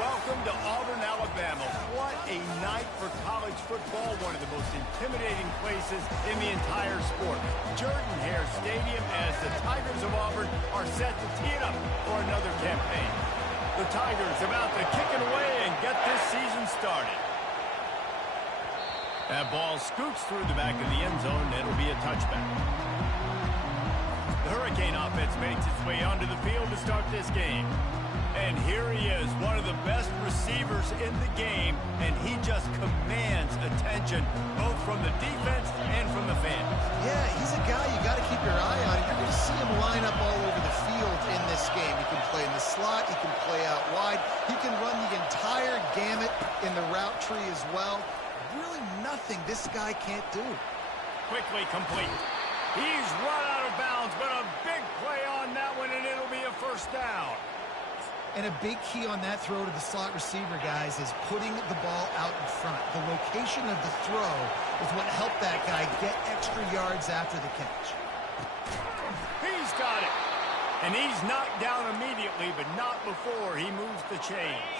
Welcome to Auburn, Alabama. What a night for college football, one of the most intimidating places in the entire sport. Jordan-Hare Stadium as the Tigers of Auburn are set to tee it up for another campaign. The Tigers about to kick it away and get this season started. That ball scoots through the back of the end zone. It'll be a touchback. The Hurricane offense makes its way onto the field to start this game. And here he is, one of the best receivers in the game, and he just commands attention, both from the defense and from the fans. Yeah, he's a guy you got to keep your eye on. You're going to see him line up all over the field in this game. He can play in the slot. He can play out wide. He can run the entire gamut in the route tree as well. Really nothing this guy can't do. Quickly complete. He's run out of bounds, but a big play on that one, and it'll be a first down. And a big key on that throw to the slot receiver, guys, is putting the ball out in front. The location of the throw is what helped that guy get extra yards after the catch. He's got it. And he's knocked down immediately, but not before he moves the chains.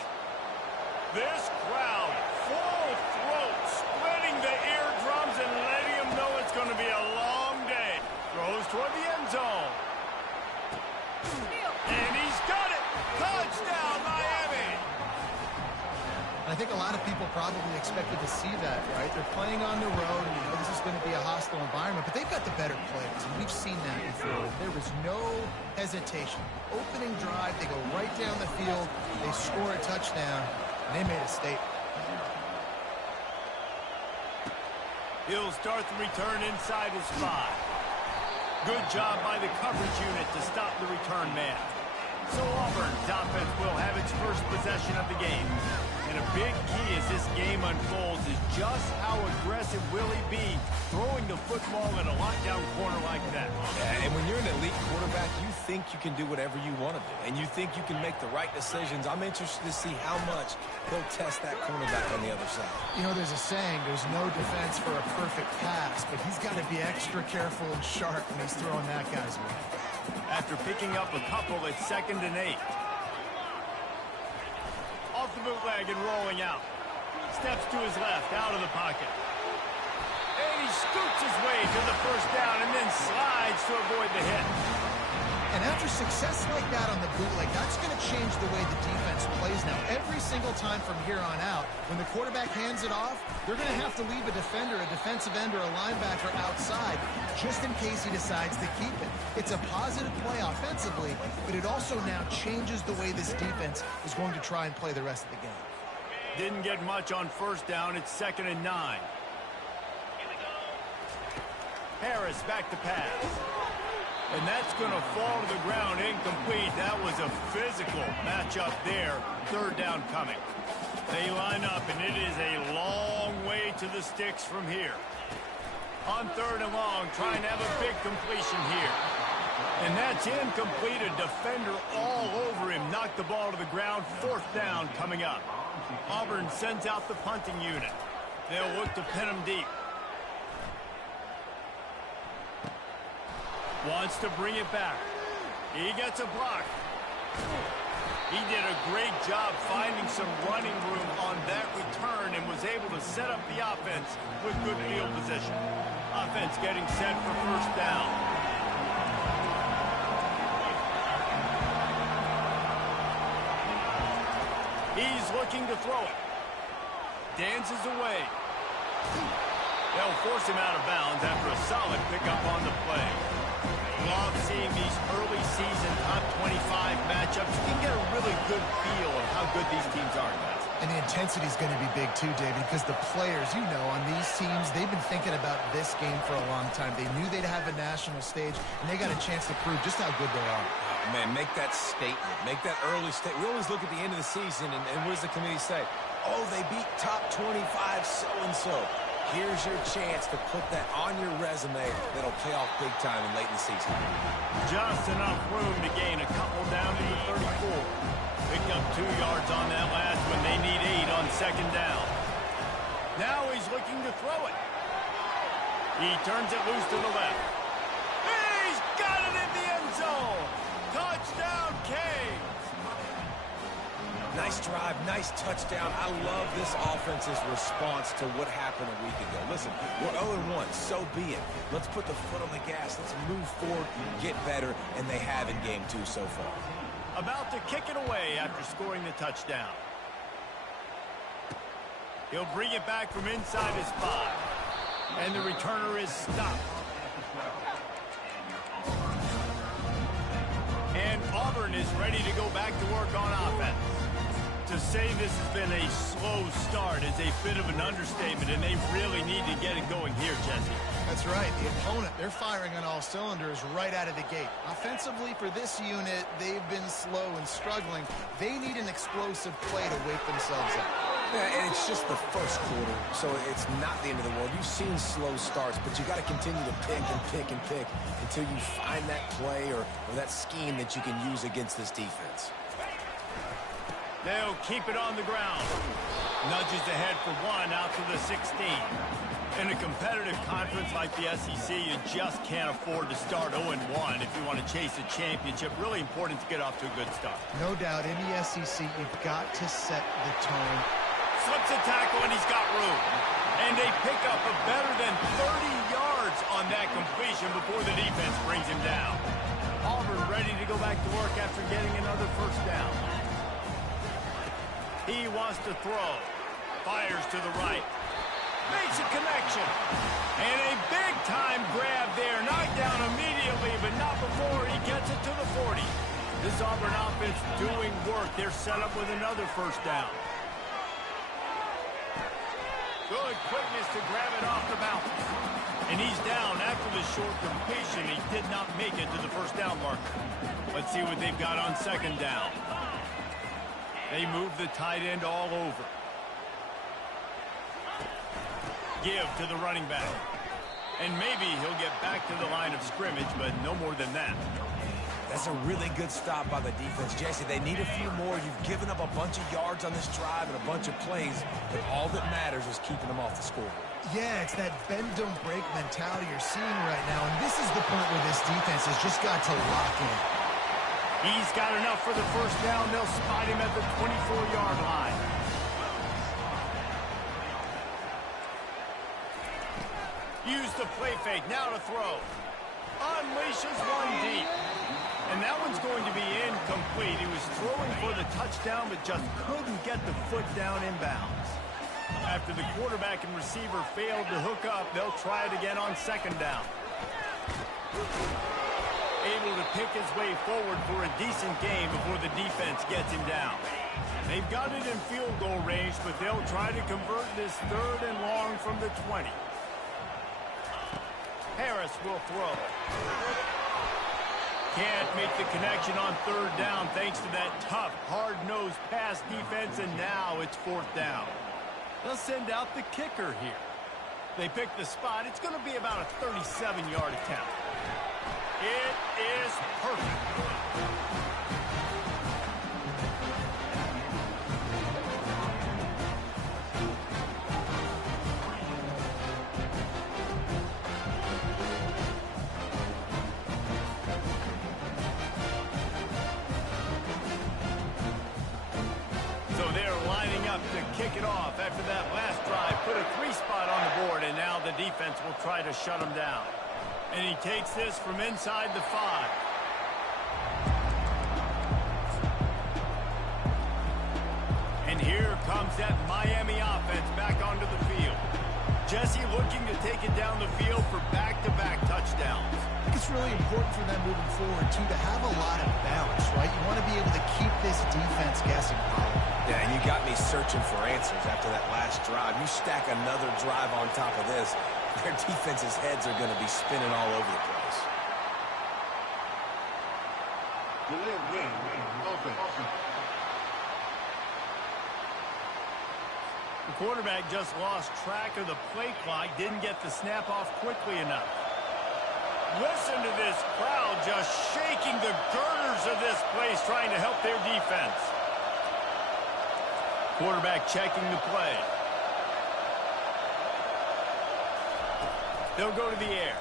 This crowd, full throat, splitting the eardrums and letting him know it's going to be a long day. Throws toward the end zone. And he's got it. Touchdown, Miami! I think a lot of people probably expected to see that, right? They're playing on the road, and you know this is going to be a hostile environment, but they've got the better players, and we've seen that before. There was no hesitation. Opening drive, they go right down the field, they score a touchdown, and they made a statement. He'll start the return inside his 5. Good job by the coverage unit to stop the return man. So Auburn's offense will have its first possession of the game. And a big key as this game unfolds is just how aggressive will he be throwing the football in a lockdown corner like that. Yeah, and when you're an elite quarterback, you think you can do whatever you want to do. And you think you can make the right decisions. I'm interested to see how much he'll test that cornerback on the other side. You know, there's a saying, there's no defense for a perfect pass, but he's got to be extra careful and sharp when he's throwing that guy's way. After picking up a couple at 2nd and 8. Off the bootleg and rolling out. Steps to his left, out of the pocket. And he scoots his way to the first down and then slides to avoid the hit. And after success like that on the bootleg, that's going to change the way the defense plays now. Every single time from here on out, when the quarterback hands it off, they're going to have to leave a defender, a defensive end, or a linebacker outside just in case he decides to keep it. It's a positive play offensively, but it also now changes the way this defense is going to try and play the rest of the game. Didn't get much on first down. It's 2nd and 9. Harris back to pass. And that's going to fall to the ground incomplete. That was a physical matchup there. 3rd down coming. They line up, and it is a long way to the sticks from here. On 3rd and long, trying to have a big completion here. And that's incomplete. A defender all over him. Knocked the ball to the ground. 4th down coming up. Auburn sends out the punting unit. They'll look to pin him deep. Wants to bring it back. He gets a block. He did a great job finding some running room on that return and was able to set up the offense with good field position. Offense getting set for first down. He's looking to throw it. Dances away. They'll force him out of bounds after a solid pickup on the play. Love seeing these early season top 25 matchups. You can get a really good feel of how good these teams are, guys. And the intensity is going to be big too, David, because the players, you know, on these teams, they've been thinking about this game for a long time. They knew they'd have a national stage, and they got a chance to prove just how good they are. Oh, man, make that statement. Make that early statement. We always look at the end of the season, and what does the committee say? Oh, they beat top 25 so-and-so. Here's your chance to put that on your resume that'll pay off big time in late in the season. Just enough room to gain a couple down to the 34. Picked up 2 yards on that last one. They need 8 on 2nd down. Now he's looking to throw it. He turns it loose to the left. He's got it in the end zone. Touchdown, Canes. Nice drive, nice touchdown. I love this offense's response to what happened a week ago. Listen, we're 0-1, so be it. Let's put the foot on the gas. Let's move forward, get better, and they have in game 2 so far. About to kick it away after scoring the touchdown. He'll bring it back from inside his 5. And the returner is stopped. And Auburn is ready to go back to work on offense. To say this has been a slow start is a bit of an understatement, and they really need to get it going here, Jesse. That's right. The opponent, they're firing on all cylinders right out of the gate. Offensively, for this unit, they've been slow and struggling. They need an explosive play to wake themselves up. Yeah, and it's just the first quarter, so it's not the end of the world. You've seen slow starts, but you got to continue to pick and pick and pick until you find that play or that scheme that you can use against this defense. They'll keep it on the ground. Nudges ahead for 1 out to the 16. In a competitive conference like the SEC, you just can't afford to start 0-1 if you want to chase a championship. Really important to get off to a good start. No doubt, in the SEC, you've got to set the tone. Slips a tackle, and he's got room. And they pick up a better than 30 yards on that completion before the defense brings him down. Auburn ready to go back to work after getting another first down. He wants to throw. Fires to the right. Makes a connection. And a big-time grab there. Knocked down immediately, but not before he gets it to the 40. This Auburn offense doing work. They're set up with another first down. Good quickness to grab it off the bounce. And he's down after the short completion. He did not make it to the first down marker. Let's see what they've got on second down. They move the tight end all over. Give to the running back. And maybe he'll get back to the line of scrimmage, but no more than that. That's a really good stop by the defense, Jesse. They need a few more. You've given up a bunch of yards on this drive and a bunch of plays, but all that matters is keeping them off the scoreboard. Yeah, it's that bend-don't-break mentality you're seeing right now, and this is the point where this defense has just got to lock in. He's got enough for the first down. They'll spot him at the 24-yard line. Use the play fake. Now to throw. Unleashes one deep. And that one's going to be incomplete. He was throwing for the touchdown, but just couldn't get the foot down inbounds. After the quarterback and receiver failed to hook up, they'll try it again on second down. Able to pick his way forward for a decent game before the defense gets him down. They've got it in field goal range, but they'll try to convert this 3rd and long from the 20. Harris will throw. Can't make the connection on 3rd down thanks to that tough, hard-nosed pass defense, and now it's 4th down. They'll send out the kicker here. They pick the spot. It's going to be about a 37-yard attempt. It is perfect. So they're lining up to kick it off after that last drive. Put a 3-spot on the board, and now the defense will try to shut them down. And he takes this from inside the 5. And here comes that Miami offense back onto the field. Jesse looking to take it down the field for back-to-back touchdowns. I think it's really important for them moving forward, too, to have a lot of balance, right? You want to be able to keep this defense guessing, Paul. Yeah, and you got me searching for answers after that last drive. You stack another drive on top of this, their defense's heads are going to be spinning all over the place. The quarterback just lost track of the play clock, didn't get the snap off quickly enough. Listen to this crowd just shaking the girders of this place, trying to help their defense. Quarterback checking the play. They'll go to the air.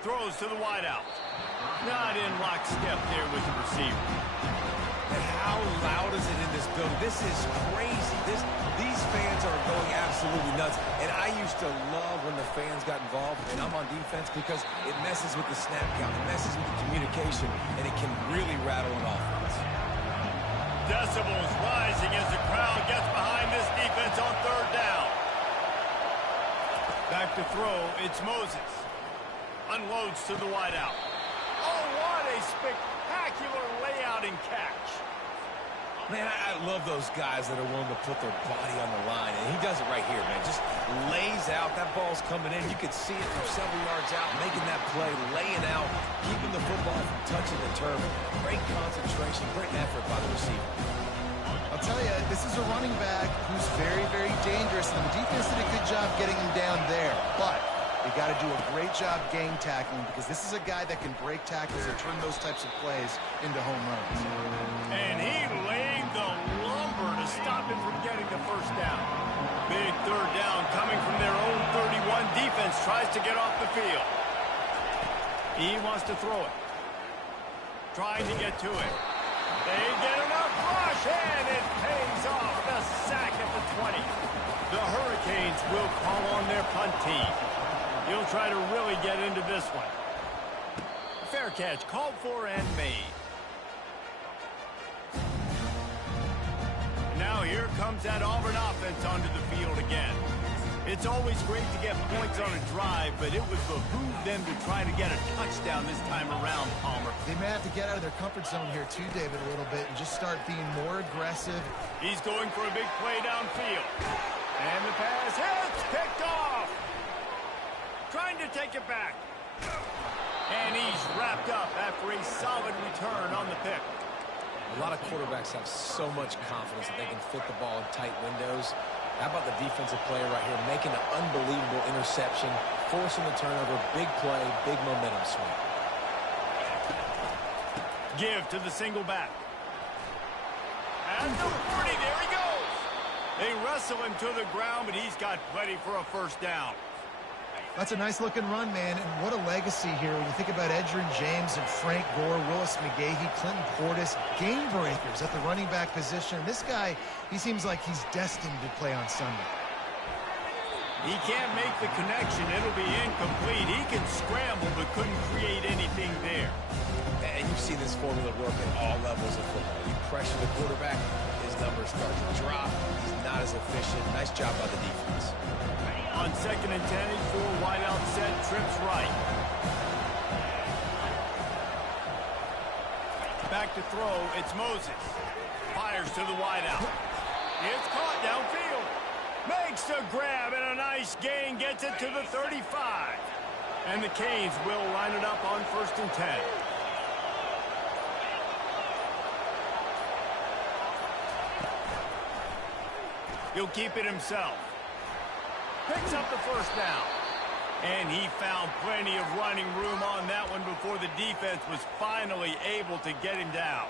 Throws to the wideout. Not in lockstep there with the receiver. And How loud is it in this building? This is crazy. These fans are going absolutely nuts. And I used to love when the fans got involved, and I'm on defense, because it messes with the snap count, it messes with the communication, and it can really rattle an offense. Decibels rising as the crowd gets behind this defense on third down. Back to throw, it's Moses. Unloads to the wideout. Oh, what a spectacular layout and catch. Man, I love those guys that are willing to put their body on the line, and he does it right here, man. Just lays out. That ball's coming in. You could see it from several yards out, making that play, laying out, keeping the football from touching the turf. Great concentration, great effort by the receiver. I'll tell you, this is a running back who's very, very dangerous, and the defense did a good job getting him down there. But you got to do a great job game tackling, because this is a guy that can break tackles and turn those types of plays into home runs. And he laid the lumber to stop him from getting the first down. Big third down coming from their own 31. Defense tries to get off the field. He wants to throw it. Trying to get to it. They get enough rush, and it pays off. The sack at the 20. The Hurricanes will call on their punt team. He'll try to really get into this one. Fair catch called for and made. Now here comes that Auburn offense onto the field again. It's always great to get points on a drive, but it would behoove them to try to get a touchdown this time around, Palmer. They may have to get out of their comfort zone here too, David, a little bit, and just start being more aggressive. He's going for a big play downfield. And the pass hits, picked off. Trying to take it back. And he's wrapped up after a solid return on the pick. A lot of quarterbacks have so much confidence that they can fit the ball in tight windows. How about the defensive player right here making an unbelievable interception, forcing the turnover, big play, big momentum swing. Give to the single back. At the 40, there he goes. They wrestle him to the ground, but he's got plenty for a first down. That's a nice-looking run, man, and what a legacy here. When you think about Edgerrin James and Frank Gore, Willis McGahee, Clinton Portis, game breakers at the running back position. This guy, he seems like he's destined to play on Sunday. He can't make the connection. It'll be incomplete. He can scramble, but couldn't create anything there. And you've seen this formula work at all levels of football. You pressure the quarterback, his numbers start to drop. He's not as efficient. Nice job by the defense. On 2nd and 10, full wideout set, trips right. Back to throw, it's Moses. Fires to the wideout. It's caught downfield. Makes the grab, and a nice gain gets it to the 35. And the Canes will line it up on 1st and 10. He'll keep it himself. Picks up the first down. And he found plenty of running room on that one before the defense was finally able to get him down.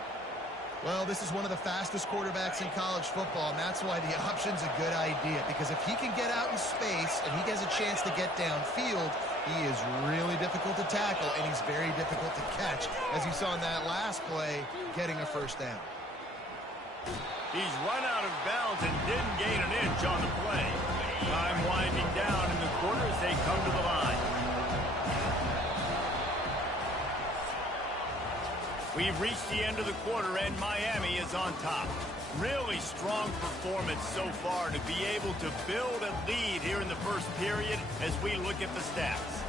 Well, this is one of the fastest quarterbacks in college football, and that's why the option's a good idea, because if he can get out in space and he gets a chance to get downfield, he is really difficult to tackle, and he's very difficult to catch, as you saw in that last play, getting a first down. He's run out of bounds and didn't gain an inch on the play. Time winding down in the quarter as they come to the line. We've reached the end of the quarter, and Miami is on top. Really strong performance so far to be able to build a lead here in the first period as we look at the stats.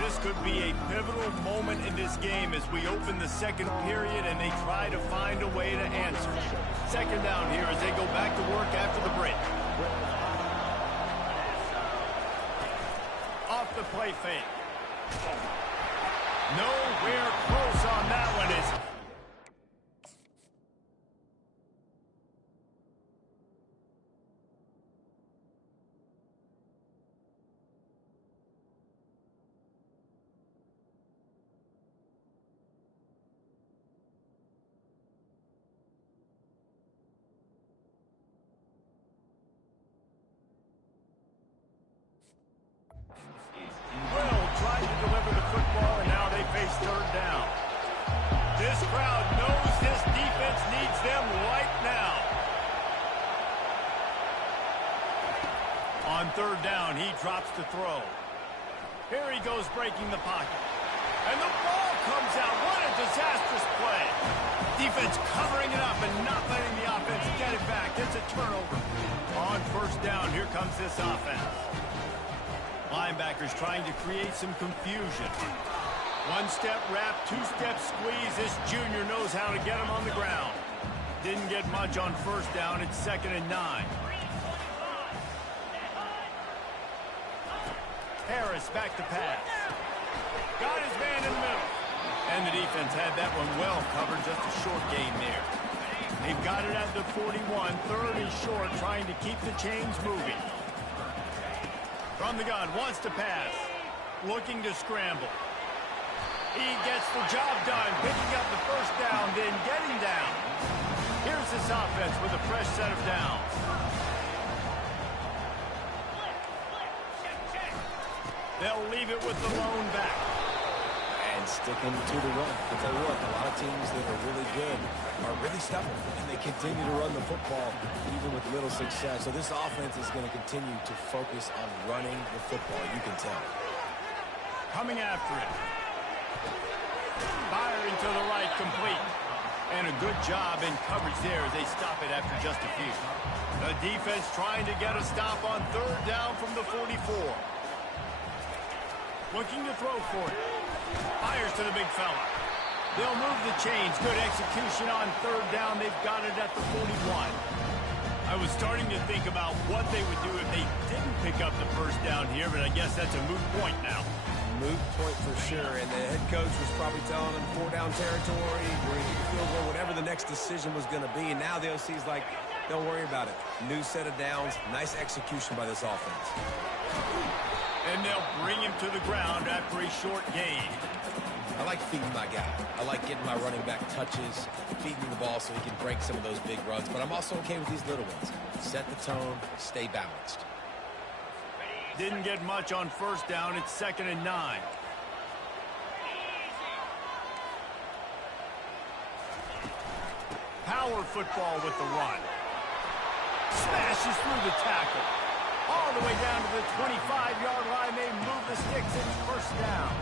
This could be a pivotal moment in this game as we open the second period and they try to find a way to answer. Second down here as they go back to work after the break. Off the play fake. Nowhere close on that one is. Will tried to deliver the football, and now they face third down. On third down, he drops to throw. Here he goes breaking the pocket. And the ball comes out. What a disastrous play. Defense covering it up and not letting the offense get it back. It's a turnover. On first down, here comes this offense. Linebackers trying to create some confusion. One-step wrap, two-step squeeze. This junior knows how to get him on the ground. Didn't get much on first down. It's 2nd and 9. Harris back to pass. Got his man in the middle. And the defense had that one well covered. Just a short gain there. They've got it at the 41. Third and short, trying to keep the chains moving. From the gun, wants to pass. Looking to scramble. He gets the job done. Picking up the first down, then getting down. Here's this offense with a fresh set of downs. They'll leave it with the lone back. And sticking to the run. I'll tell you what, a lot of teams that are really good are really stubborn, and they continue to run the football even with little success. So this offense is going to continue to focus on running the football, you can tell. Coming after it. Firing to the right, complete. And a good job in coverage there as they stop it after just a few. The defense trying to get a stop on third down from the 44. Looking to throw for it. Fires to the big fella. They'll move the chains. Good execution on third down. They've got it at the 41. I was starting to think about what they would do if they didn't pick up the first down here, but I guess that's a moot point now. Moot point for sure, and the head coach was probably telling them 4-down territory, we're going to get the field goal, whatever the next decision was going to be, and now the OC's like, don't worry about it. New set of downs, nice execution by this offense. And they'll bring him to the ground after a short gain. I like feeding my guy. I like getting my running back touches, feeding the ball so he can break some of those big runs, but I'm also okay with these little ones. Set the tone, stay balanced. Didn't get much on first down. It's 2nd and 9. Power football with the run. Smashes through the tackle. All the way down to the 25-yard line. They move the sticks. It's first down.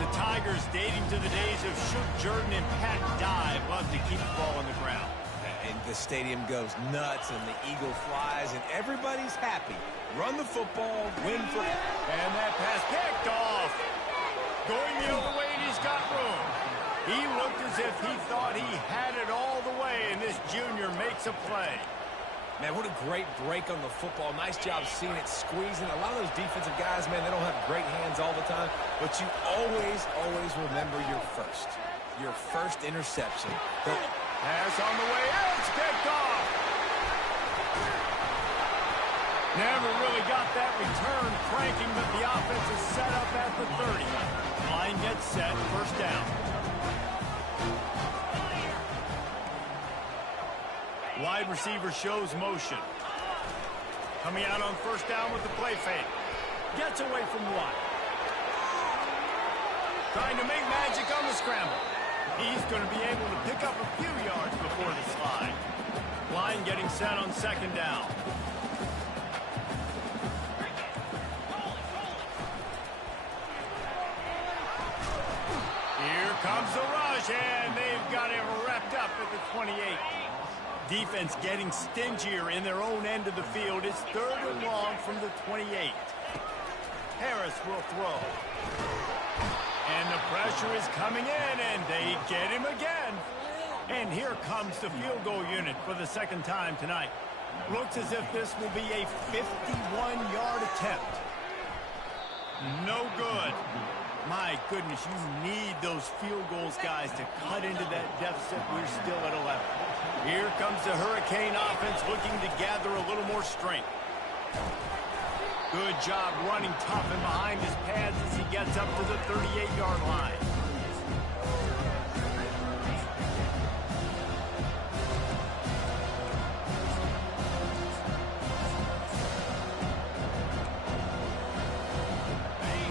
The Tigers, dating to the days of Shook Jordan and Pat Dye, love to keep the ball on the ground. And the stadium goes nuts, and the eagle flies, and everybody's happy. Run the football, win football. And that pass picked off. Going the other way, and he's got room. He looked as if he thought he had it all the way, and this junior makes a play. Man, what a great break on the football. Nice job seeing it squeezing. A lot of those defensive guys, man, they don't have great hands all the time, but you always, always remember your first interception. Pass on the way out. It's picked off. Never really got that return cranking, but the offense is set up at the 30. Line gets set. First down. Wide receiver shows motion. Coming out on first down with the play fake. Gets away from one. Trying to make magic on the scramble. He's going to be able to pick up a few yards before the slide. Line getting set on second down. Here comes the rush, and they've got him wrapped up at the 28. Defense getting stingier in their own end of the field. It's 3rd and long from the 28. Harris will throw. And the pressure is coming in, and they get him again. And here comes the field goal unit for the second time tonight. Looks as if this will be a 51-yard attempt. No good. My goodness, you need those field goals, guys, to cut into that deficit. We're still at 11. Here comes the Hurricane offense looking to gather a little more strength. Good job running tough and behind his pads as he gets up to the 38-yard line.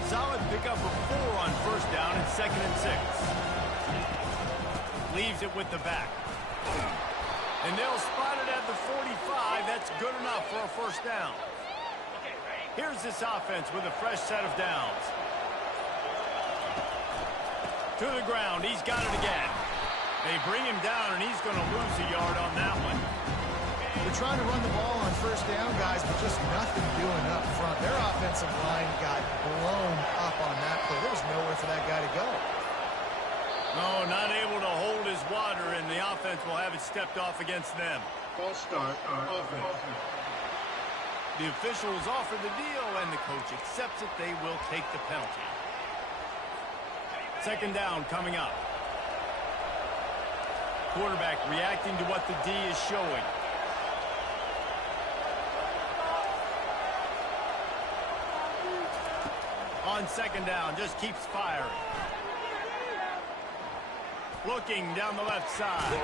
Solid pickup of 4 on first down and 2nd and 6. Leaves it with the back. And they'll spot it at the 45. That's good enough for a first down. Here's this offense with a fresh set of downs. To the ground. He's got it again. They bring him down, and he's going to lose a yard on that one. They're trying to run the ball on first down, guys, but just nothing doing up front. Their offensive line got blown up on that play. There was nowhere for that guy to go. No, not able to hold his water, and the offense will have it stepped off against them. False start on offense. The officials offer the deal, and the coach accepts it. They will take the penalty. Second down coming up. Quarterback reacting to what the D is showing. On second down, just keeps firing. Looking down the left side.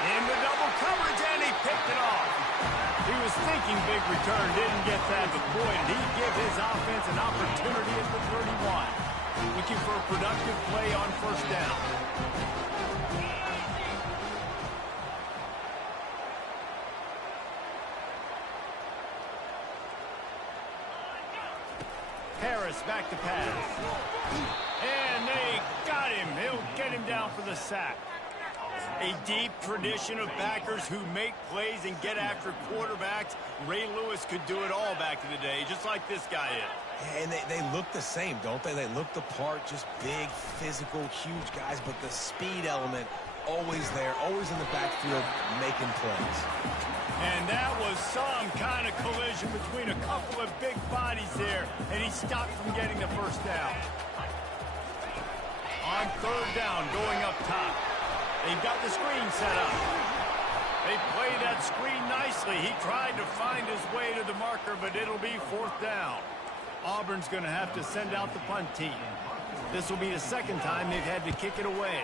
In the double coverage, and he picked it off. He was thinking big return, didn't get that, but boy, did he give his offense an opportunity at the 31. Looking for a productive play on first down. Harris back to pass. And they got him. He'll get him down for the sack. A deep tradition of backers who make plays and get after quarterbacks. Ray Lewis could do it all back in the day, just like this guy is. And they look the same, don't they? They look the part, just big, physical, huge guys, but the speed element always there, always in the backfield making plays. And that was some kind of collision between a couple of big bodies there, and he stopped from getting the first down. On third down, going up top. They've got the screen set up. They play that screen nicely. He tried to find his way to the marker, but it'll be fourth down. Auburn's going to have to send out the punt team. This will be the second time they've had to kick it away.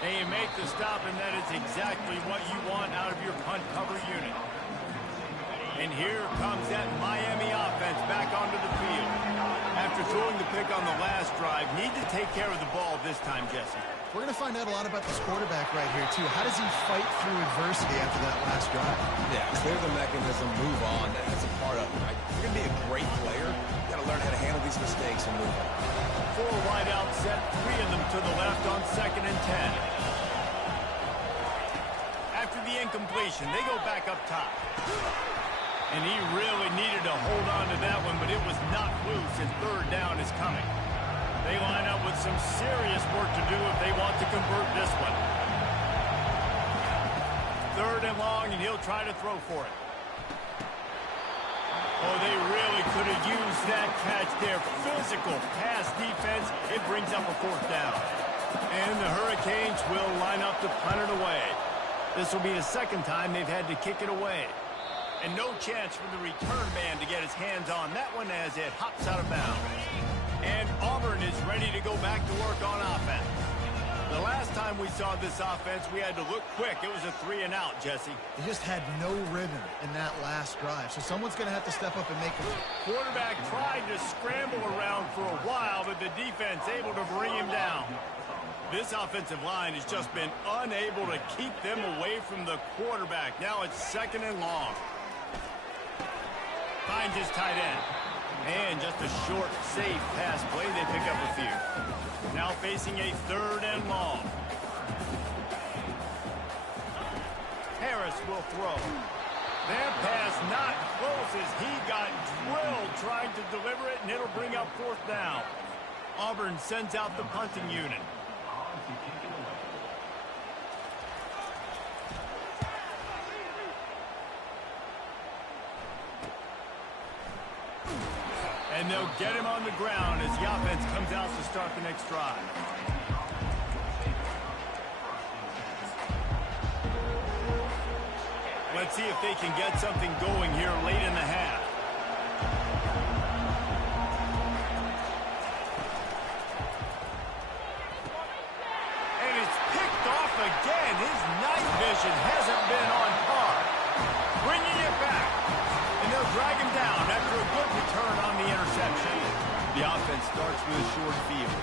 They make the stop, and that is exactly what you want out of your punt cover unit. And here comes that Miami offense back onto the field. After throwing the pick on the last drive, need to take care of the ball this time, Jesse. We're going to find out a lot about this quarterback right here, too. How does he fight through adversity after that last drive? Yeah, clear the mechanism, move on. That's a part of it, right? If you're going to be a great player, you got to learn how to handle these mistakes and move on. Four wide out set, three of them to the left on 2nd and 10. After the incompletion, they go back up top. And he really needed to hold on to that one, but it was not loose, and third down is coming. They line up with some serious work to do if they want to convert this one. Third and long, and he'll try to throw for it. Oh, they really could have used that catch there. Physical pass defense. It brings up a fourth down. And the Hurricanes will line up to punt it away. This will be the second time they've had to kick it away. And no chance for the return man to get his hands on that one as it hops out of bounds. And Auburn is ready to go back to work on offense. The last time we saw this offense, we had to look quick. It was a 3-and-out, Jesse. They just had no rhythm in that last drive, so someone's going to have to step up and make it. Quarterback tried to scramble around for a while, but the defense able to bring him down. This offensive line has just been unable to keep them away from the quarterback. Now it's 2nd and long. Finds his tight end. And just a short, safe pass play. They pick up a few. Now facing a 3rd and long. Harris will throw. That pass not close as he got drilled trying to deliver it, and it'll bring up 4th down. Auburn sends out the punting unit. And they'll get him on the ground as the offense comes out to start the next drive. Let's see if they can get something going here late in the half. And it's picked off again. His night vision hasn't been on par. Bringing it back. And they'll drag him down after a good return on the interception. The offense starts with a short field.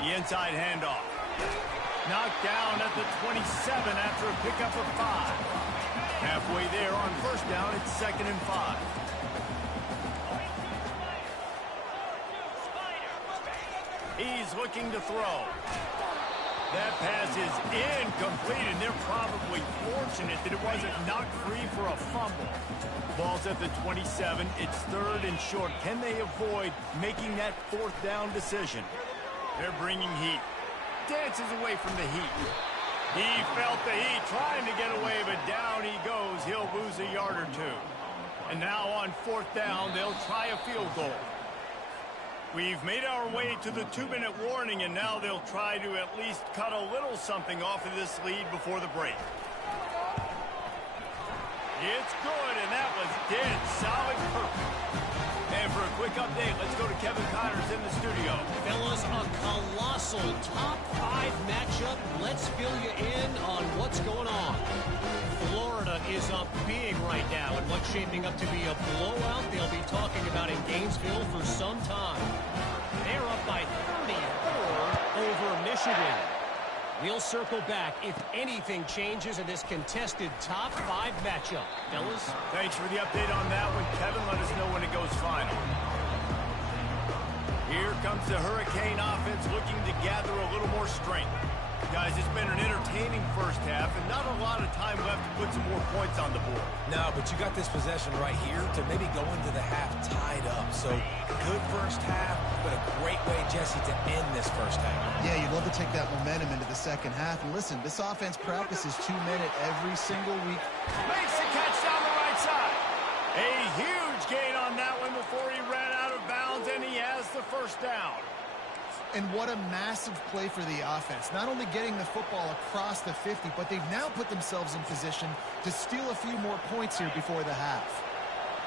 The inside handoff. knocked down at the 27 after a pickup of 5. Halfway there on first down, it's 2nd and 5. He's looking to throw. That pass is incomplete, and they're probably fortunate that it wasn't knocked free for a fumble. Ball's at the 27. It's 3rd and short. Can they avoid making that 4th down decision? They're bringing heat. Dances away from the heat. He felt the heat, trying to get away, but down he goes. He'll lose a yard or 2. And now on 4th down, they'll try a field goal. We've made our way to the 2-minute warning, and now they'll try to at least cut a little something off of this lead before the break. It's good, and that was dead solid perfect. And for a quick update, let's go to Kevin Connors in the studio. Fellas, a colossal top 5 matchup. Let's fill you in on what's going on. Florida is up big right now in what's shaping up to be a blowout they'll be talking about in Gainesville for some time. They're up by 34 over Michigan. We'll circle back if anything changes in this contested top 5 matchup. Fellas? Thanks for the update on that one, Kevin. Let us know when it goes final. Here comes the Hurricane offense looking to gather a little more strength. Guys, it's been an entertaining first half and not a lot of time left to put some more points on the board. No, but you got this possession right here to maybe go into the half tied up. So good first half, but a great way, Jesse, to end this first half. Yeah, you'd love to take that momentum into the second half. And listen, this offense practices 2-minute every single week. Makes the catch down the right side. A huge gain on that one before he ran out of bounds, and he has the first down. And what a massive play for the offense. Not only getting the football across the 50, but they've now put themselves in position to steal a few more points here before the half.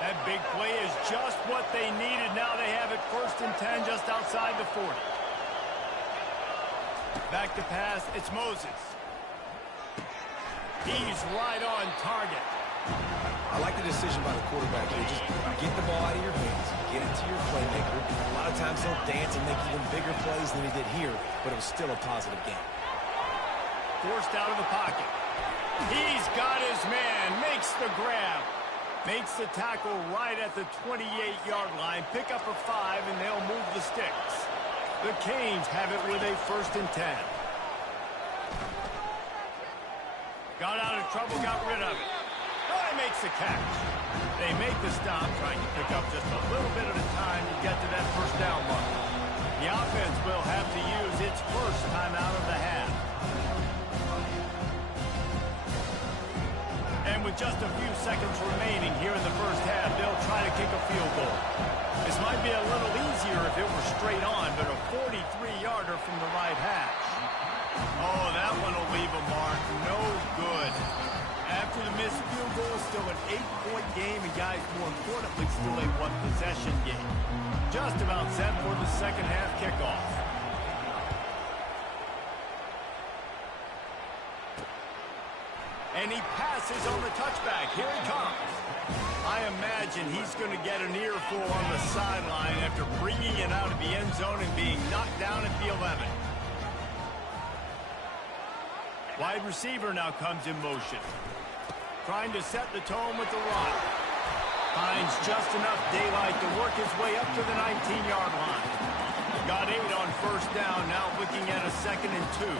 That big play is just what they needed. Now they have it 1st and 10 just outside the 40. Back to pass, it's Moses. He's right on target. I like the decision by the quarterback here. Just get the ball out of your hands. Get it to your playmaker. A lot of times he'll dance and make even bigger plays than he did here, but it was still a positive game. Forced out of the pocket. He's got his man. Makes the grab. Makes the tackle right at the 28-yard line. Pick up a 5, and they'll move the sticks. The Canes have it with a 1st and 10. Got out of trouble, got rid of it. Makes the catch. They make the stop, trying to pick up just a little bit at a time to get to that first down mark. The offense will have to use its first timeout of the half. And with just a few seconds remaining here in the first half, they'll try to kick a field goal. This might be a little easier if it were straight on, but a 43-yarder from the right hash. Oh, that one will leave a mark. No good. After the missed field goal, still an 8-point game, and guys, more importantly, still a one-possession game. Just about set for the second half kickoff. And he passes on the touchback. Here he comes. I imagine he's going to get an earful on the sideline after bringing it out of the end zone and being knocked down at the 11. Wide receiver now comes in motion. Trying to set the tone with the run. Finds just enough daylight to work his way up to the 19-yard line. Got 8 on first down, now looking at a 2nd and 2.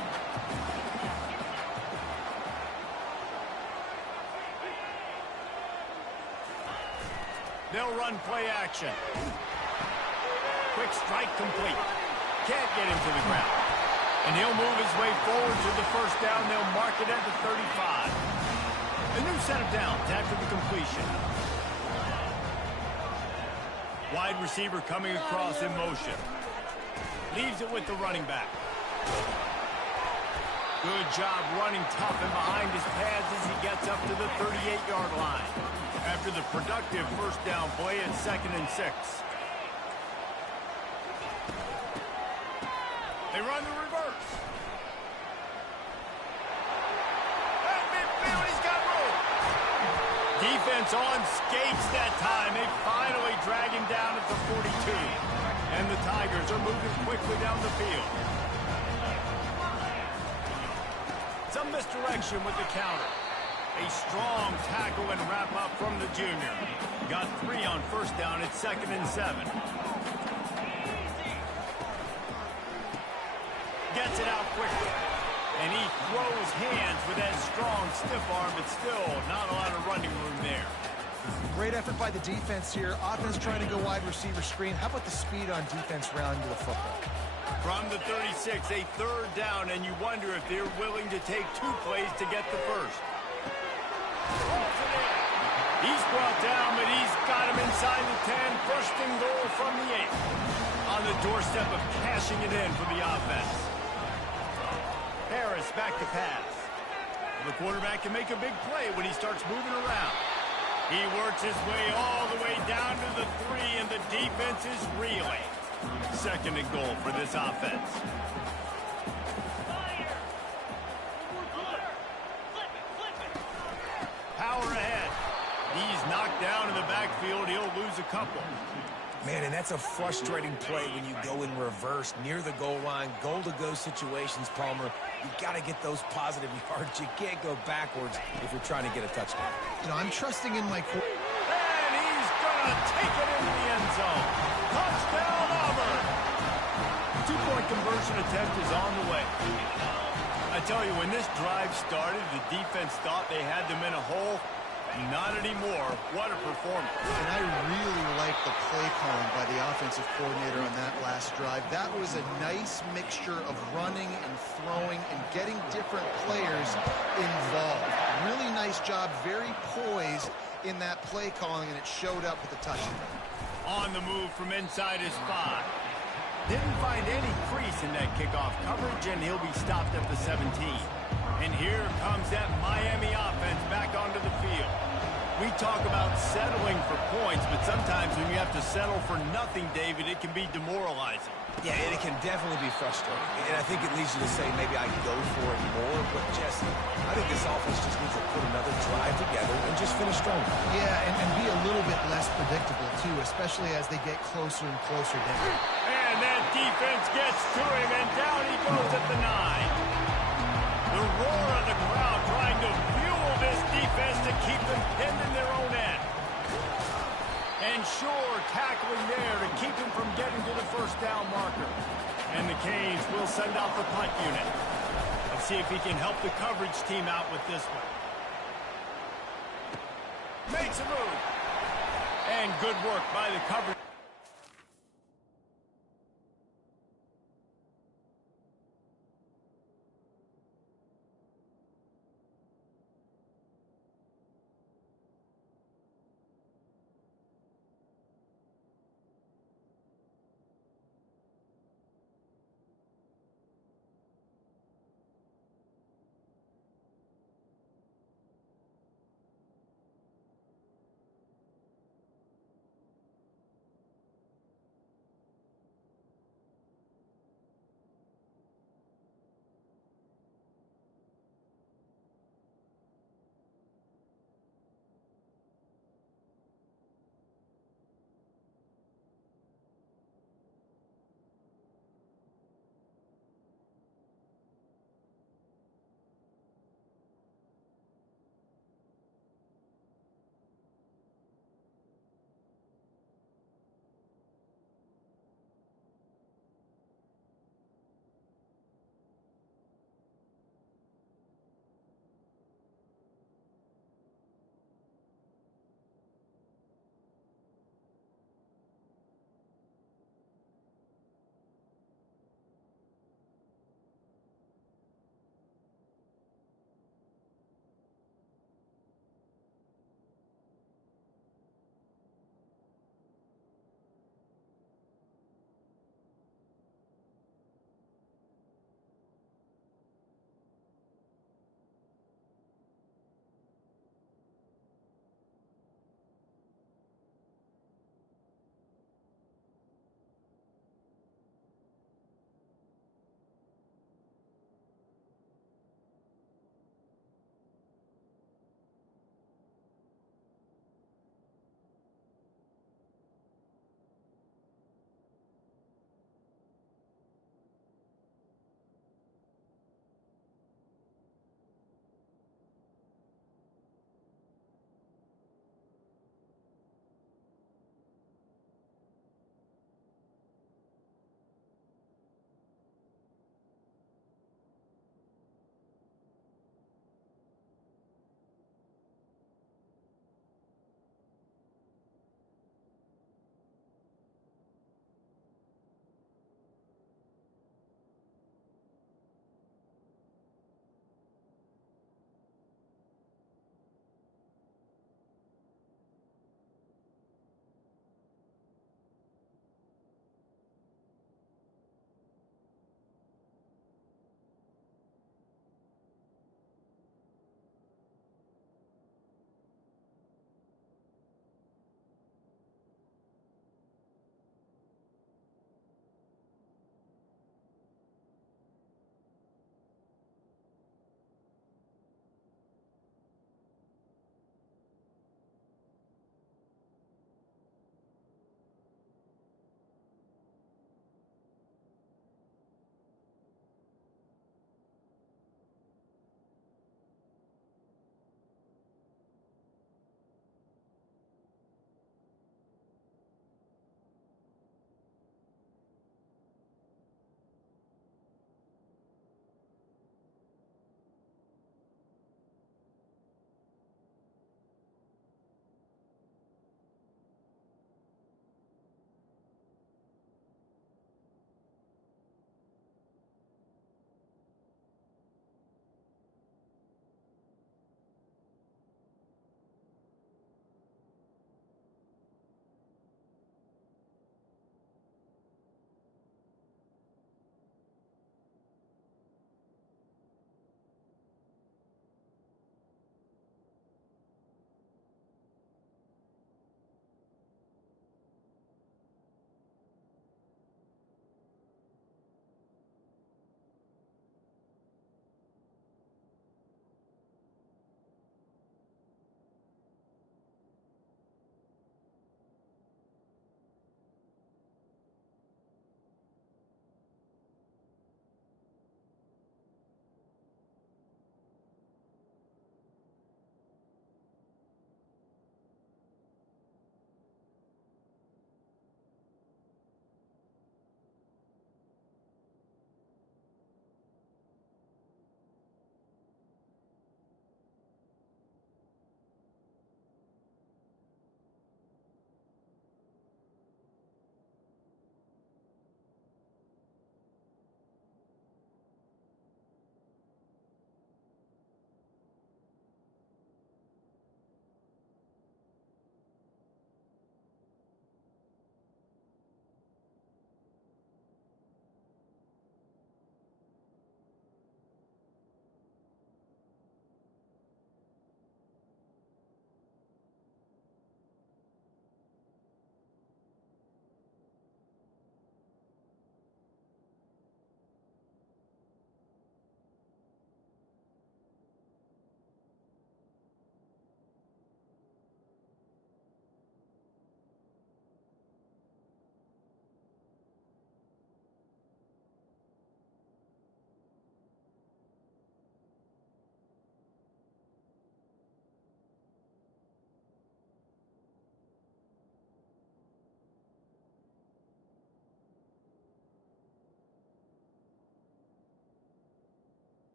They'll run play action. Quick strike complete. Can't get him to the ground. And he'll move his way forward to the first down. They'll mark it at the 35. A new set of downs after the completion. Wide receiver coming across in motion. Leaves it with the running back. Good job running tough and behind his pads as he gets up to the 38-yard line. After the productive first down play at 2nd and 6. They run the reverse. At midfield, he's got room. Defense on skates that time. They finally drag him down at the 42. And the Tigers are moving quickly down the field. Some misdirection with the counter. A strong tackle and wrap up from the junior. Got 3 on first down. It's 2nd and 7. Gets it out quickly. And he throws hands with that strong stiff arm, but still not a lot of running room there. Great effort by the defense here. Offense trying to go wide receiver screen. How about the speed on defense rounding to the football? From the 36, a 3rd down, and you wonder if they're willing to take 2 plays to get the first. He's brought down, but he's got him inside the 10. First and goal from the 8. On the doorstep of cashing it in for the offense. Harris back to pass. The quarterback can make a big play when he starts moving around. He works his way all the way down to the 3, and the defense is reeling. 2nd and goal for this offense. Power ahead. He's knocked down in the backfield. He'll lose a couple. Man, and that's a frustrating play when you go in reverse near the goal line, goal-to-go situations, Palmer. You've got to get those positive yards. You can't go backwards if you're trying to get a touchdown. You know, I'm trusting in my... And he's going to take it into the end zone. Touchdown, Auburn. 2-point conversion attempt is on the way. I tell you, when this drive started, the defense thought they had them in a hole. Not anymore. What a performance. And I really like the play calling by the offensive coordinator on that last drive. That was a nice mixture of running and throwing and getting different players involved. Really nice job, very poised in that play calling, and it showed up with the touchdown. On the move from inside his 5. Didn't find any crease in that kickoff coverage, and he'll be stopped at the 17. And here comes that Miami offense back onto the field. We talk about settling for points, but sometimes when you have to settle for nothing, David, it can be demoralizing. Yeah, and it can definitely be frustrating. And I think it leads you to say maybe I go for it more. But, Jesse, I think this offense just needs to put another drive together and just finish stronger. Yeah, and be a little bit less predictable, too, especially as they get closer and closer down. And that defense gets to him, and down he goes at the 9. The roar of the crowd trying to fuel this defense to keep them pinned in their own end. And sure, tackling there to keep him from getting to the first down marker. And the Canes will send out the punt unit. Let's see if he can help the coverage team out with this one. Makes a move. And good work by the coverage.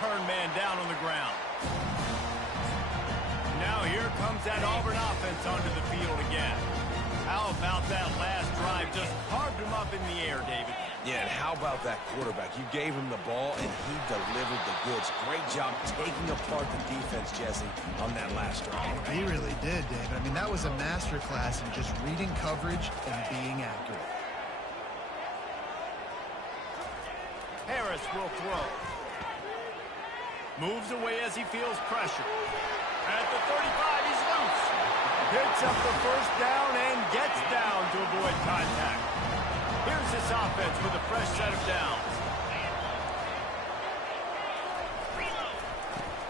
turn man down on the ground. Now here comes that Auburn offense onto the field again. How about that last drive? Just carved him up in the air, David. Yeah, and how about that quarterback? You gave him the ball, and he delivered the goods. Great job taking apart the defense, Jesse, on that last drive. He really did, David. I mean, that was a masterclass in just reading coverage and being accurate. Harris will throw. Moves away as he feels pressure. At the 35, he's loose. Picks up the first down and gets down to avoid contact. Here's this offense with a fresh set of downs.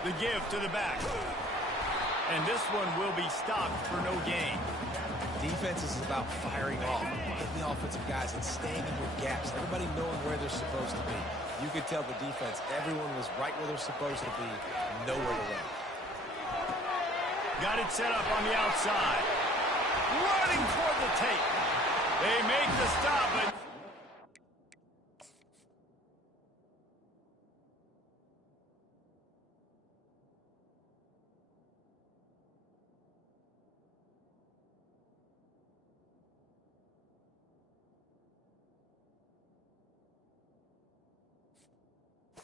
The give to the back. And this one will be stopped for no gain. Defense is about firing off, getting the offensive guys and staying in your gaps. Everybody knowing where they're supposed to be. You could tell the defense, everyone was right where they're supposed to be, nowhere to run. Got it set up on the outside. Running toward the tape. They make the stop, but...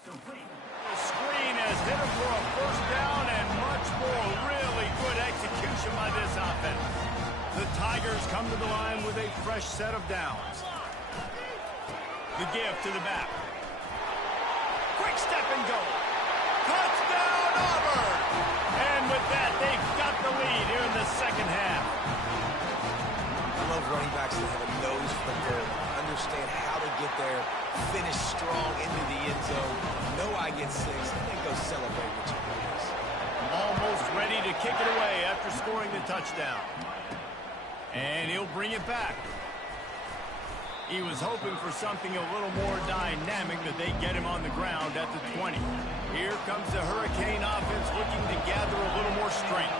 The screen has hit him for a first down and much more. Really good execution by this offense. The Tigers come to the line with a fresh set of downs. The give to the back. Quick step and go. Touchdown, Auburn! And with that, they've got the lead here in the second half. I love running backs that have a nose for the goal, understand how to get there, finish strong into the end zone, know I get 6, and then go celebrate with your boys. Almost ready to kick it away after scoring the touchdown. And he'll bring it back. He was hoping for something a little more dynamic, that they get him on the ground at the 20. Here comes the Hurricane offense looking to gather a little more strength.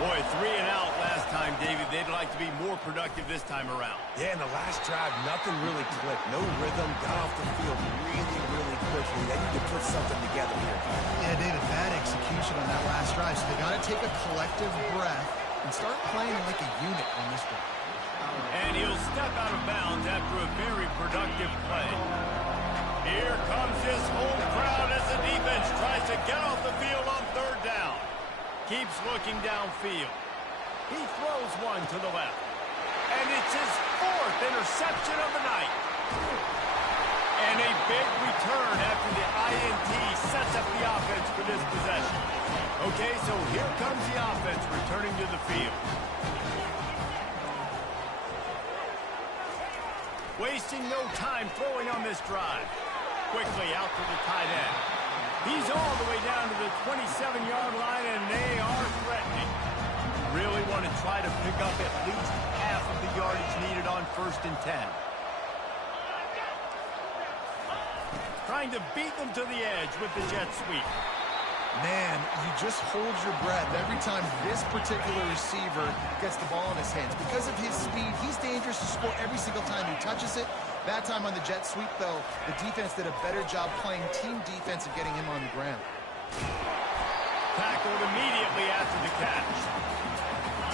Boy, 3 and out last time, David. They'd like to be more productive this time around. Yeah, in the last drive, nothing really clicked. No rhythm, got off the field really quickly. They need to put something together here. Yeah, David, bad execution on that last drive, so they got to take a collective breath and start playing like a unit on this one. And he'll step out of bounds after a very productive play. Here comes this home crowd as the defense tries to get off the field on third down. Keeps looking downfield. He throws one to the left. And it's his 4th interception of the night. And a big return after the INT sets up the offense for this possession. Okay, so here comes the offense returning to the field. Wasting no time throwing on this drive. Quickly out to the tight end. He's all the way down to the 27-yard line, and they are threatening. Really want to try to pick up at least half of the yardage needed on 1st and 10. Trying to beat them to the edge with the jet sweep. Man, you just hold your breath every time this particular receiver gets the ball in his hands. Because of his speed, he's dangerous to score every single time he touches it. That time on the jet sweep, though, the defense did a better job playing team defense and getting him on the ground. Tackled immediately after the catch.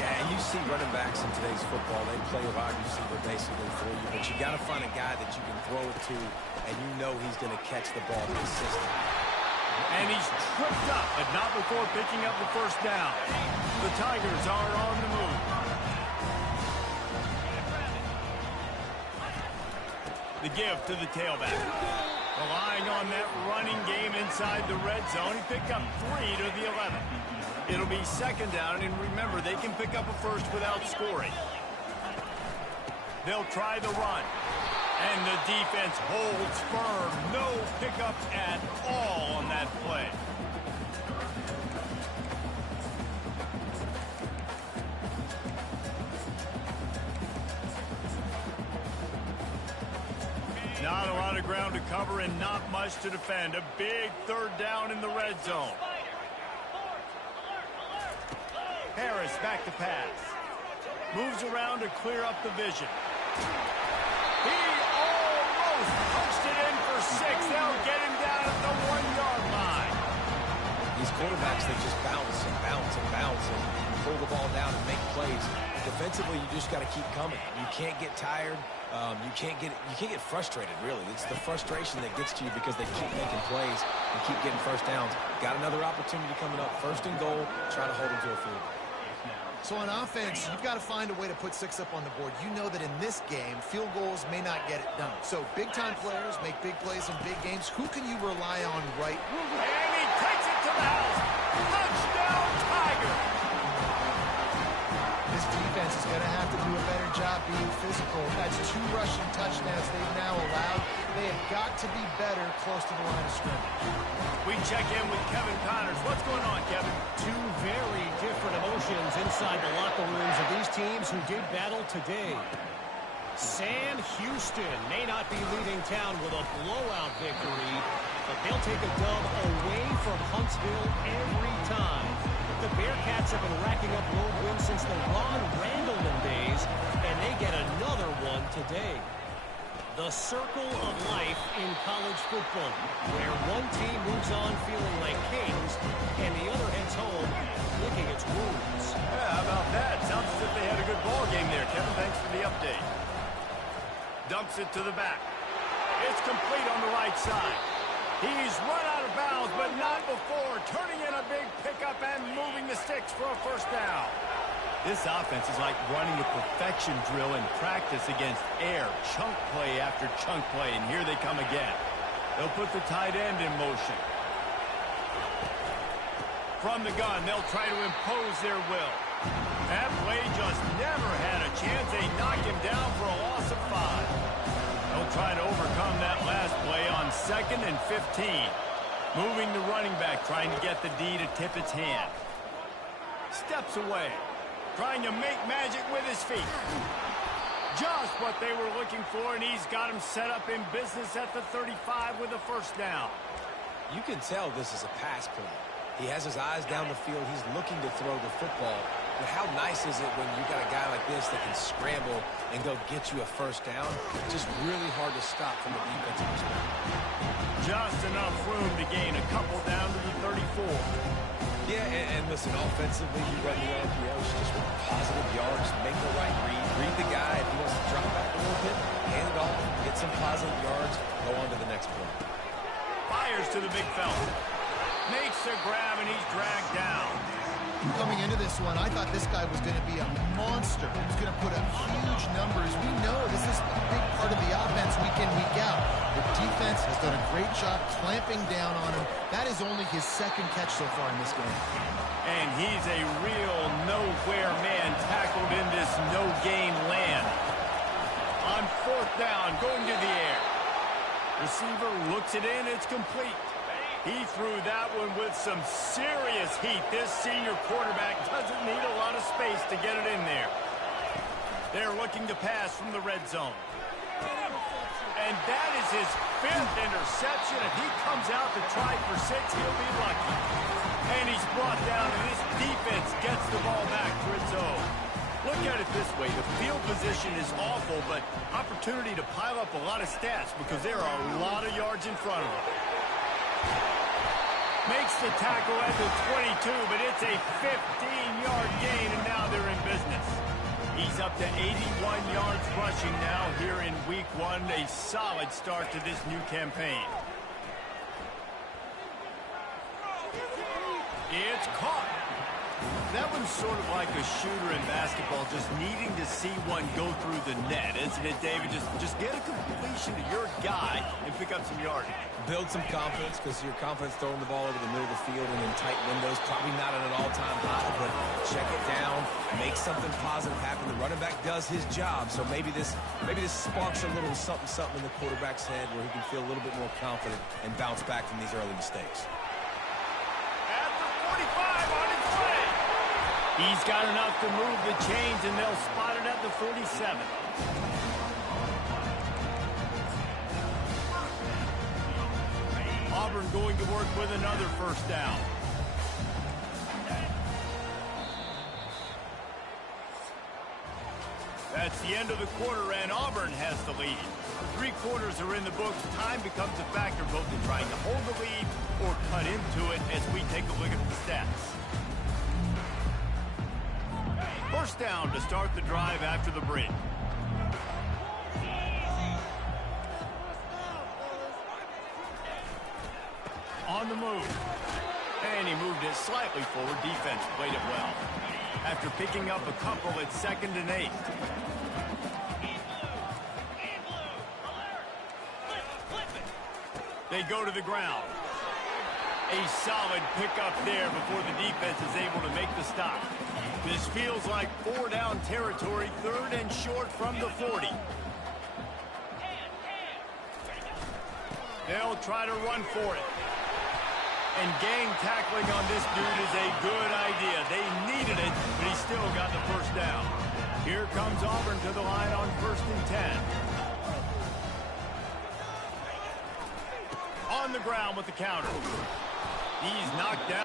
Yeah, and you see running backs in today's football, they play a wide receiver basically for you, but you got to find a guy that you can throw it to, and you know he's going to catch the ball consistently. And he's tripped up, but not before picking up the first down. The Tigers are on the move. The give to the tailback. Relying on that running game inside the red zone. He picked up 3 to the 11. It'll be 2nd down, and remember, they can pick up a first without scoring. They'll try the run. And the defense holds firm. No pickup at all on that play. Not a lot of ground to cover and not much to defend. A big 3rd down in the red zone. Harris back to pass. Moves around to clear up the vision. He almost punched it in for 6. They'll get him down at the 1-yard line. these quarterbacks, they just bounce and bounce and bounce and pull the ball down and make plays. Defensively, you just got to keep coming. You can't get tired. You can't get frustrated, really. It's the frustration that gets to you because they keep making plays and keep getting first downs. Got another opportunity coming up. First and goal, try to hold them to a field goal. So on offense, you've got to find a way to put 6 up on the board. You know that in this game, field goals may not get it done. So big-time players make big plays in big games. Who can you rely on right? And he takes it to the house. Touchdown, Tiger. This defense is going to have to do a better job being physical. That's 2 rushing touchdowns they've now allowed. They have got to be better close to the line of scrimmage. We check in with Kevin Connors. What's going on, Kevin? 2 very different emotions inside the locker rooms of these teams who did battle today. Sam Houston may not be leaving town with a blowout victory, but they'll take a dub away from Huntsville every time. The Bearcats have been racking up road wins since the Ron Randleman days, and they get another one today. The circle of life in college football, where one team moves on feeling like kings, and the other heads home licking its wounds. Yeah, how about that? Sounds as if they had a good ball game there, Kevin. Thanks for the update. Dumps it to the back. It's complete on the right side. He's run out of bounds, but not before turning in a big pickup and moving the sticks for a first down. This offense is like running a perfection drill in practice against air, chunk play after chunk play, and here they come again. They'll put the tight end in motion. From the gun, they'll try to impose their will. That play just never had a chance. They knock him down for a loss of 5. They'll try to overcome that last play on 2nd and 15. Moving the running back, trying to get the D to tip its hand. Steps away. Trying to make magic with his feet. Just what they were looking for, and he's got him set up in business at the 35 with a first down. You can tell this is a pass play. He has his eyes down the field. He's looking to throw the football. But how nice is it when you got a guy like this that can scramble and go get you a first down? Just really hard to stop from a defensive perspective. Just enough room to gain a couple down to the 34. Yeah, and listen, offensively, you run the RPOs, just with positive yards, make the right read the guy. If he wants to drop back a little bit, hand it off, get some positive yards, go on to the next play. Fires to the big fella. Makes the grab, and he's dragged down. Coming into this one, I thought this guy was going to be a monster. He was going to put up huge numbers. We know this is a big part of the offense week in, week out. The defense has done a great job clamping down on him. That is only his 2nd catch so far in this game. And he's a real nowhere man tackled in this no-gain land. On 4th down, going to the air. Receiver looks it in, it's complete. He threw that one with some serious heat. This senior quarterback doesn't need a lot of space to get it in there. They're looking to pass from the red zone. And that is his 5th interception. If he comes out to try for 6, he'll be lucky. And he's brought down, and this defense gets the ball back to its own. Look at it this way. The field position is awful, but opportunity to pile up a lot of stats because there are a lot of yards in front of him. Makes the tackle at the 22, but it's a 15-yard gain, and now they're in business. He's up to 81 yards rushing now here in week 1. A solid start to this new campaign. It's caught. That one's sort of like a shooter in basketball, just needing to see one go through the net, isn't it, David? Just get a completion to your guy and pick up some yardage. Build some confidence, because your confidence throwing the ball over the middle of the field and in tight windows, probably not at an all-time high, but check it down, make something positive happen. The running back does his job, so maybe this sparks a little something in the quarterback's head where he can feel a little bit more confident and bounce back from these early mistakes. At the 45 on its way. He's got enough to move the chains, and they'll spot it at the 47. Auburn going to work with another first down. That's the end of the quarter, and Auburn has the lead. 3 quarters are in the books. Time becomes a factor both in trying to hold the lead or cut into it as we take a look at the stats. First down to start the drive after the break. On the move. And he moved it slightly forward. Defense played it well. After picking up a couple, it's 2nd and 8. They go to the ground. A solid pickup there before the defense is able to make the stop. This feels like 4-down territory, 3rd and short from the 40. They'll try to run for it. And gang tackling on this dude is a good idea. They needed it, but he still got the first down. Here comes Auburn to the line on 1st and 10. On the ground with the counter. He's knocked down.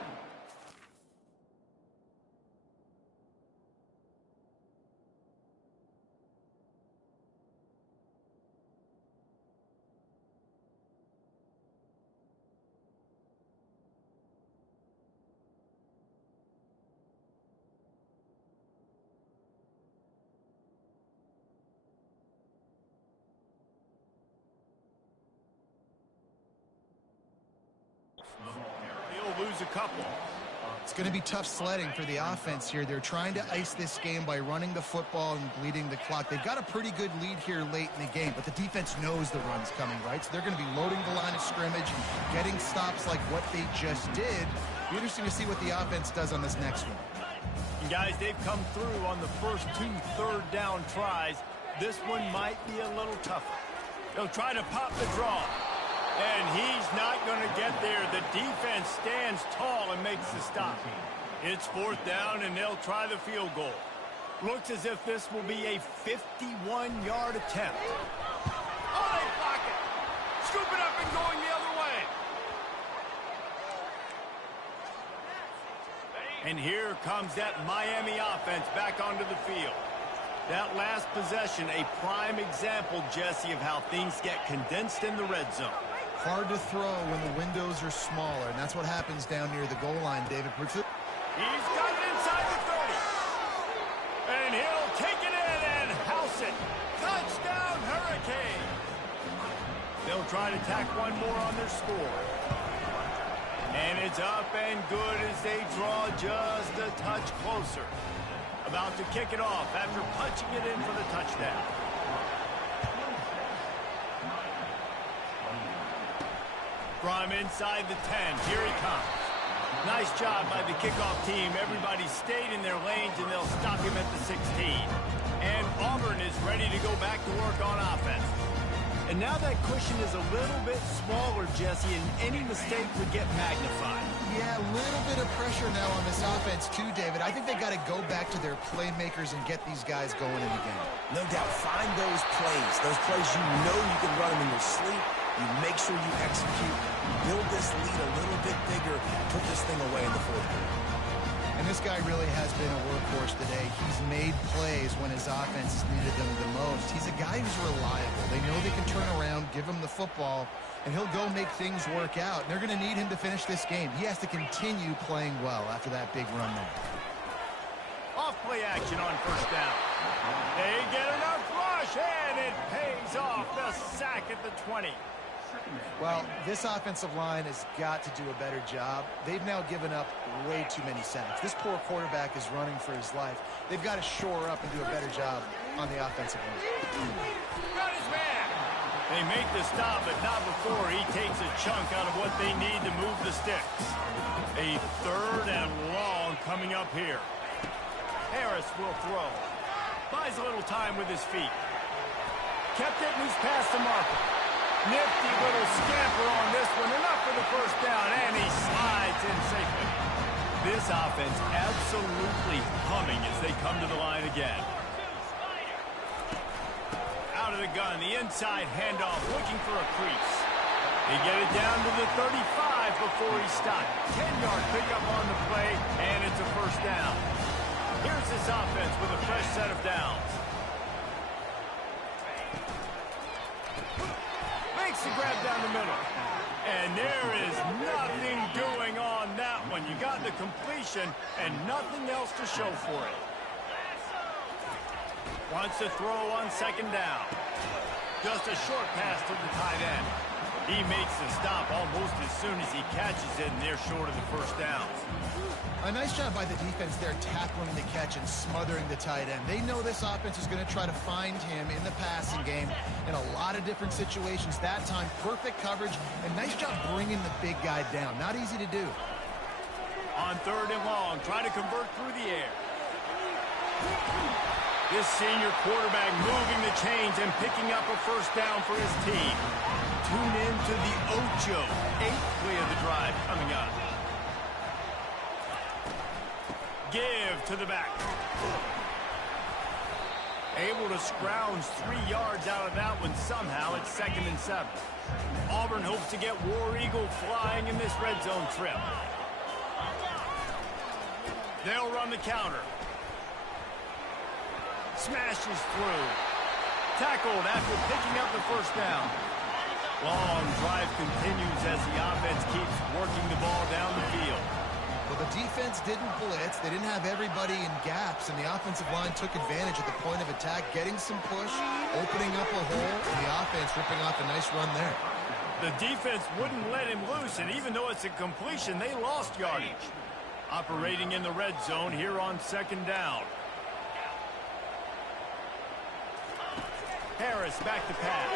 He'll lose a couple. It's going to be tough sledding for the offense here. They're trying to ice this game by running the football and bleeding the clock. They've got a pretty good lead here late in the game, but the defense knows the run's coming, right? So they're going to be loading the line of scrimmage, getting stops like what they just did. Be interesting to see what the offense does on this next one. And guys, they've come through on the first 2 third-down tries. This one might be a little tougher. They'll try to pop the draw. And he's not going to get there. The defense stands tall and makes the stop. It's 4th down, and they'll try the field goal. Looks as if this will be a 51-yard attempt. Oh, they block it. Scoop it up and going the other way. And here comes that Miami offense back onto the field. That last possession, a prime example, Jesse, of how things get condensed in the red zone. Hard to throw when the windows are smaller, and that's what happens down near the goal line, David. He's got it inside the 30. And he'll take it in and house it. Touchdown, Hurricane. They'll try to tack one more on their score. And it's up and good as they draw just a touch closer. About to kick it off after punching it in for the touchdown. From inside the 10, here he comes. Nice job by the kickoff team. Everybody stayed in their lanes, and they'll stop him at the 16. And Auburn is ready to go back to work on offense. And now that cushion is a little bit smaller, Jesse, and any mistake would get magnified. Yeah, a little bit of pressure now on this offense too, David. I think they got to go back to their playmakers and get these guys going in the game. No doubt. Find those plays you know you can run them in your sleep. You make sure you execute, build this lead a little bit bigger, put this thing away in the 4th quarter. And this guy really has been a workhorse today. He's made plays when his offense has needed them the most. He's a guy who's reliable. They know they can turn around, give him the football, and he'll go make things work out. And they're going to need him to finish this game. He has to continue playing well after that big run there. Off play action on 1st down. They get enough rush, and it pays off. The sack at the 20. Well, this offensive line has got to do a better job. They've now given up way too many sacks. This poor quarterback is running for his life. They've got to shore up and do a better job on the offensive line. Got his man. They make the stop, but not before he takes a chunk out of what they need to move the sticks. A 3rd and long coming up here. Harris will throw. Buys a little time with his feet. Kept it, and he's past the marker. Nifty little scamper on this one. Enough for the 1st down, and he slides in safely. This offense absolutely humming as they come to the line again. Out of the gun, the inside handoff, looking for a crease. They get it down to the 35 before he stopped. 10-yard pickup on the play, and it's a 1st down. Here's this offense with a fresh set of downs. Makes the grab down the middle. And there is nothing doing on that one. You got the completion and nothing else to show for it. Wants to throw on second down. Just a short pass to the tight end. He makes the stop almost as soon as he catches it, and they're short of the first down. A nice job by the defense there tackling the catch and smothering the tight end. They know this offense is going to try to find him in the passing game in a lot of different situations. That time, perfect coverage, and nice job bringing the big guy down. Not easy to do. On third and long, trying to convert through the air. This senior quarterback moving the chains and picking up a first down for his team. Tune in to the Ocho, 8th play of the drive coming up. Give to the back. Able to scrounge 3 yards out of that one somehow. It's 2nd and 7. Auburn hopes to get War Eagle flying in this red zone trip. They'll run the counter. Smashes through. Tackled after picking up the first down. Long drive continues as the offense keeps working the ball down the field. Well, the defense didn't blitz. They didn't have everybody in gaps, and the offensive line took advantage at the point of attack, getting some push, opening up a hole, and the offense ripping off a nice run there. The defense wouldn't let him loose, and even though it's a completion, they lost yardage. Operating in the red zone here on second down. Harris back to pass.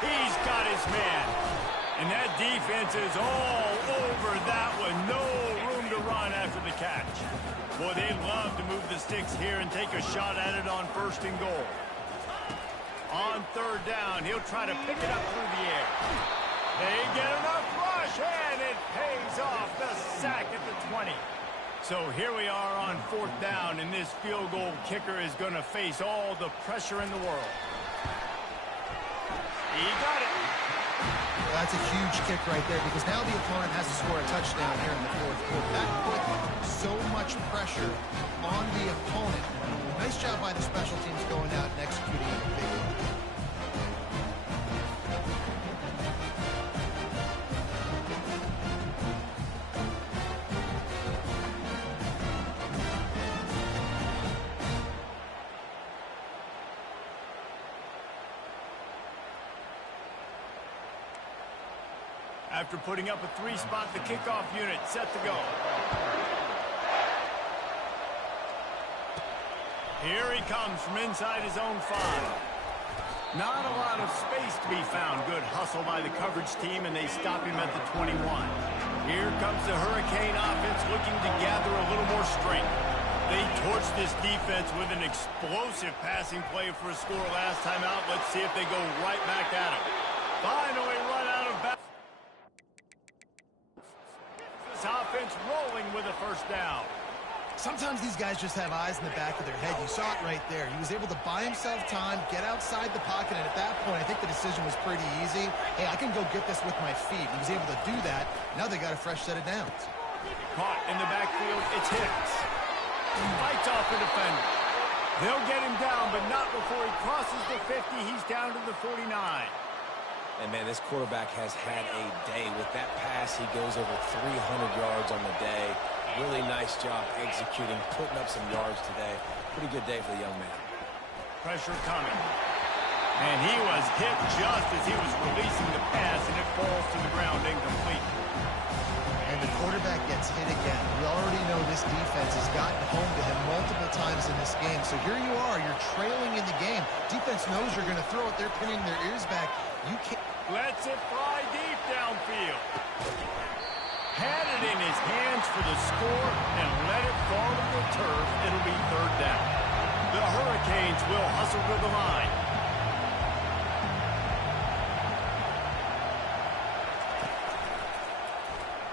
He's got his man. And that defense is all over that one. No room to run after the catch. Boy, they love to move the sticks here and take a shot at it on first and goal. On third down, he'll try to pick it up through the air. They get enough rush, and it pays off. The sack at the 20. So here we are on fourth down, and this field goal kicker is going to face all the pressure in the world. He got it. Well, that's a huge kick right there because now the opponent has to score a touchdown here in the fourth quarter. That put so much pressure on the opponent. Nice job by the special teams going out and executing a big one. After putting up a 3-spot, the kickoff unit set to go. Here he comes from inside his own 5. Not a lot of space to be found. Good hustle by the coverage team, and they stop him at the 21. Here comes the Hurricane offense looking to gather a little more strength. They torched this defense with an explosive passing play for a score last time out. Let's see if they go right back at him. Finally run out of bounds. This offense rolling with a first down. Sometimes these guys just have eyes in the back of their head. You saw it right there. He was able to buy himself time, get outside the pocket, and at that point, I think the decision was pretty easy. Hey, I can go get this with my feet. He was able to do that. Now they got a fresh set of downs. Caught in the backfield, it's Hicks. Fights off the defender. They'll get him down, but not before he crosses the 50. He's down to the 49. And, man, this quarterback has had a day. With that pass, he goes over 300 yards on the day. Really nice job executing, putting up some yards today. Pretty good day for the young man. Pressure coming. And he was hit just as he was releasing the pass, and it falls to the ground incomplete. And the quarterback gets hit again. We already know this defense has gotten home to him multiple times in this game. So here you are, you're trailing in the game. Defense knows you're going to throw it. They're pinning their ears back. You can't. Lets it fly deep downfield. Had it in his hands for the score and let it fall to the turf. It'll be third down. The Hurricanes will hustle to the line.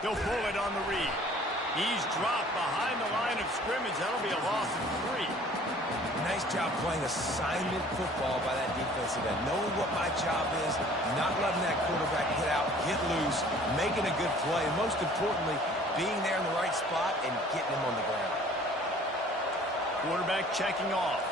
They'll pull it on the read. He's dropped behind the line of scrimmage. That'll be a loss of 3. Nice job playing assignment football by that defensive end. Knowing what my job is, not letting that quarterback get out, get loose, making a good play, and most importantly, being there in the right spot and getting him on the ground. Quarterback checking off.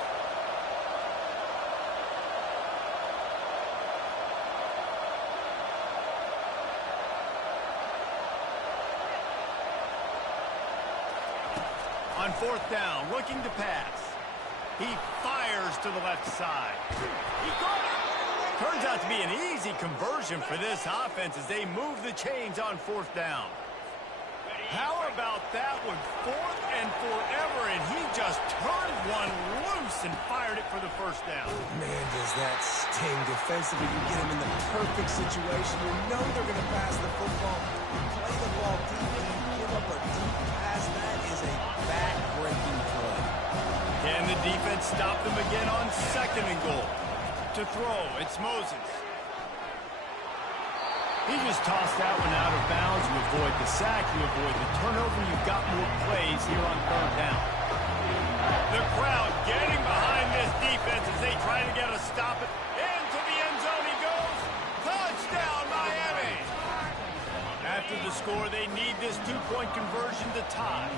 On fourth down, looking to pass. He fires to the left side. He got it. Turns out to be an easy conversion for this offense as they move the chains on fourth down. How about that one? Fourth and forever, and he just turned one loose and fired it for the first down. Man, does that sting defensively. You get him in the perfect situation. You know they're going to pass the football. Play the ball deep, and you give up a deep pass. That is a back-breaking play. Can the defense stop them again on second and goal? To throw, it's Moses. He just tossed that one out of bounds. You avoid the sack, you avoid the turnover. You've got more plays here on third down. The crowd getting behind this defense as they try to get a stop it. Into the end zone he goes. Touchdown, Miami! After the score, they need this two-point conversion to tie.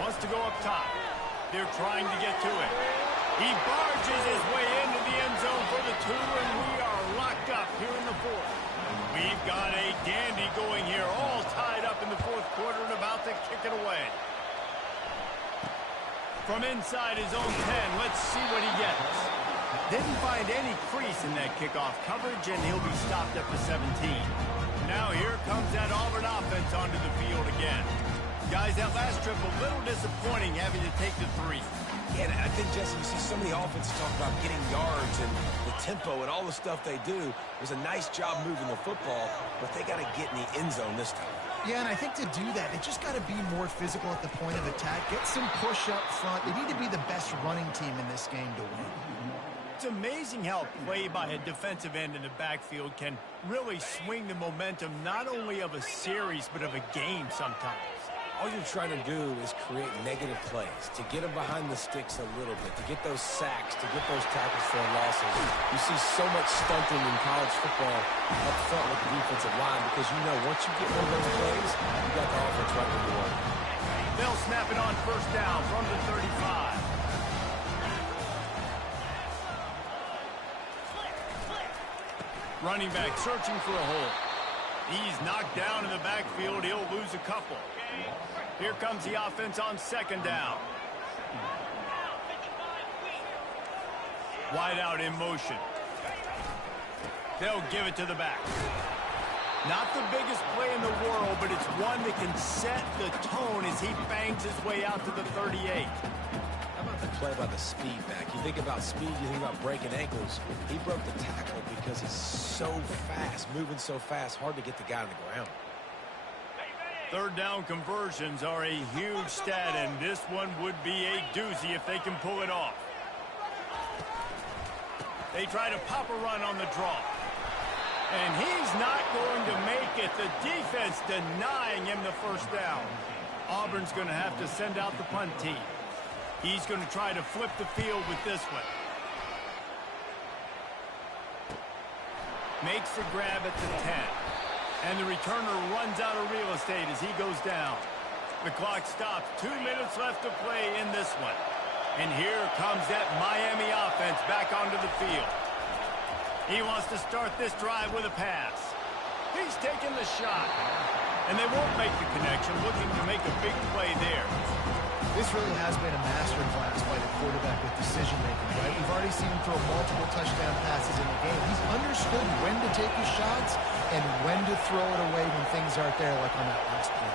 Wants to go up top. They're trying to get to it. He barges his way into the end zone for the two, and we are locked up here in the fourth. We've got a dandy going here, all tied up in the fourth quarter and about to kick it away. From inside his own 10, let's see what he gets. Didn't find any crease in that kickoff coverage, and he'll be stopped at the 17. Now here comes that Auburn offense onto the field again. Guys, that last trip a little disappointing having to take the 3. Yeah, and I think, Jesse, you see so many offenses talk about getting yards and the tempo and all the stuff they do. It was a nice job moving the football, but they got to get in the end zone this time. Yeah, and I think to do that, they just got to be more physical at the point of attack. Get some push up front. They need to be the best running team in this game to win. It's amazing how a play by a defensive end in the backfield can really swing the momentum not only of a series, but of a game sometimes. All you're trying to do is create negative plays, to get them behind the sticks a little bit, to get those sacks, to get those tackles for losses. You see so much stunting in college football up front with the defensive line because you know once you get one of those plays, you got the offense right where you want it. They'll snap it on first down from the 35. Running back searching for a hole. He's knocked down in the backfield. He'll lose a couple. Here comes the offense on second down. Wide out in motion. They'll give it to the back. Not the biggest play in the world, but it's one that can set the tone as he bangs his way out to the 38. How about the play by the speed back? You think about speed, you think about breaking ankles. He broke the tackle because he's so fast, moving so fast, hard to get the guy on the ground. Third down conversions are a huge stat, and this one would be a doozy if they can pull it off. They try to pop a run on the draw. And he's not going to make it. The defense denying him the first down. Auburn's going to have to send out the punt team. He's going to try to flip the field with this one. Makes the grab at the 10. And the returner runs out of real estate as he goes down. The clock stops. 2 minutes left to play in this one. And here comes that Miami offense back onto the field. He wants to start this drive with a pass. He's taking the shot. And they won't make the connection, looking to make a big play there. This really has been a masterclass by the quarterback with decision-making, right? We've already seen him throw multiple touchdown passes in the game. He's understood when to take his shots and when to throw it away when things aren't there, like on that last play.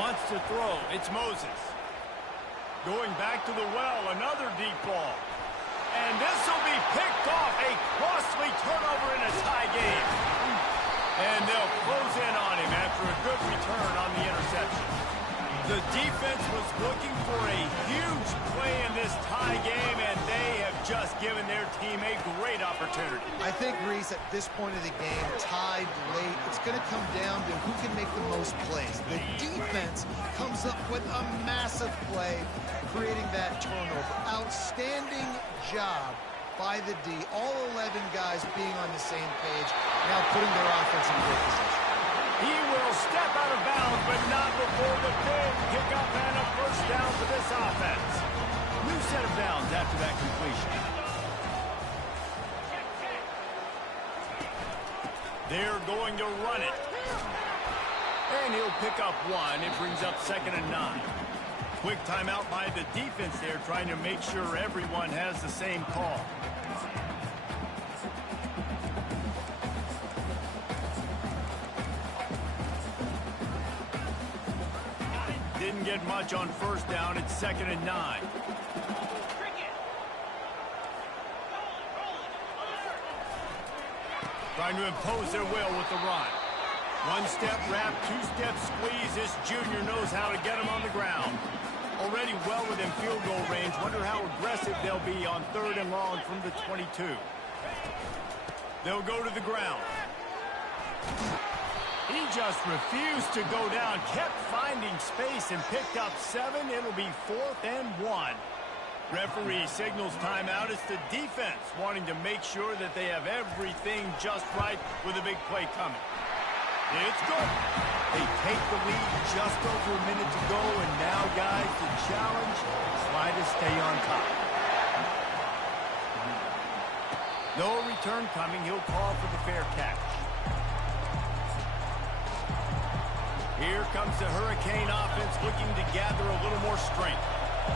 Wants to throw. It's Moses. Going back to the well, another deep ball. And this will be picked off. A costly turnover in a tie game. And they'll close in on him after a good return on the interception. The defense was looking for a huge play in this tie game, and they have just given their team a great opportunity. I think, Reese, at this point of the game, tied late, it's going to come down to who can make the most plays. The defense comes up with a massive play, creating that turnover. Outstanding job by the D. All 11 guys being on the same page, now putting their offense in great position. He will step out of bounds, but not before the big pickup and a first down for this offense. New set of downs after that completion. They're going to run it. And he'll pick up one. It brings up 2nd and 9. Quick timeout by the defense there, trying to make sure everyone has the same call. Didn't get much on 1st down. It's 2nd and 9. Trying to impose their will with the run. One-step wrap, two-step squeeze. This junior knows how to get him on the ground. Already well within field goal range. Wonder how aggressive they'll be on 3rd and long from the 22. They'll go to the ground. He just refused to go down. Kept finding space and picked up 7. It'll be 4th and 1. Referee signals timeout. It's the defense wanting to make sure that they have everything just right with a big play coming. It's good. They take the lead, just over a minute to go, and now, guys, the challenge, try to stay on top. No return coming. He'll call for the fair catch. Here comes the Hurricane offense looking to gather a little more strength.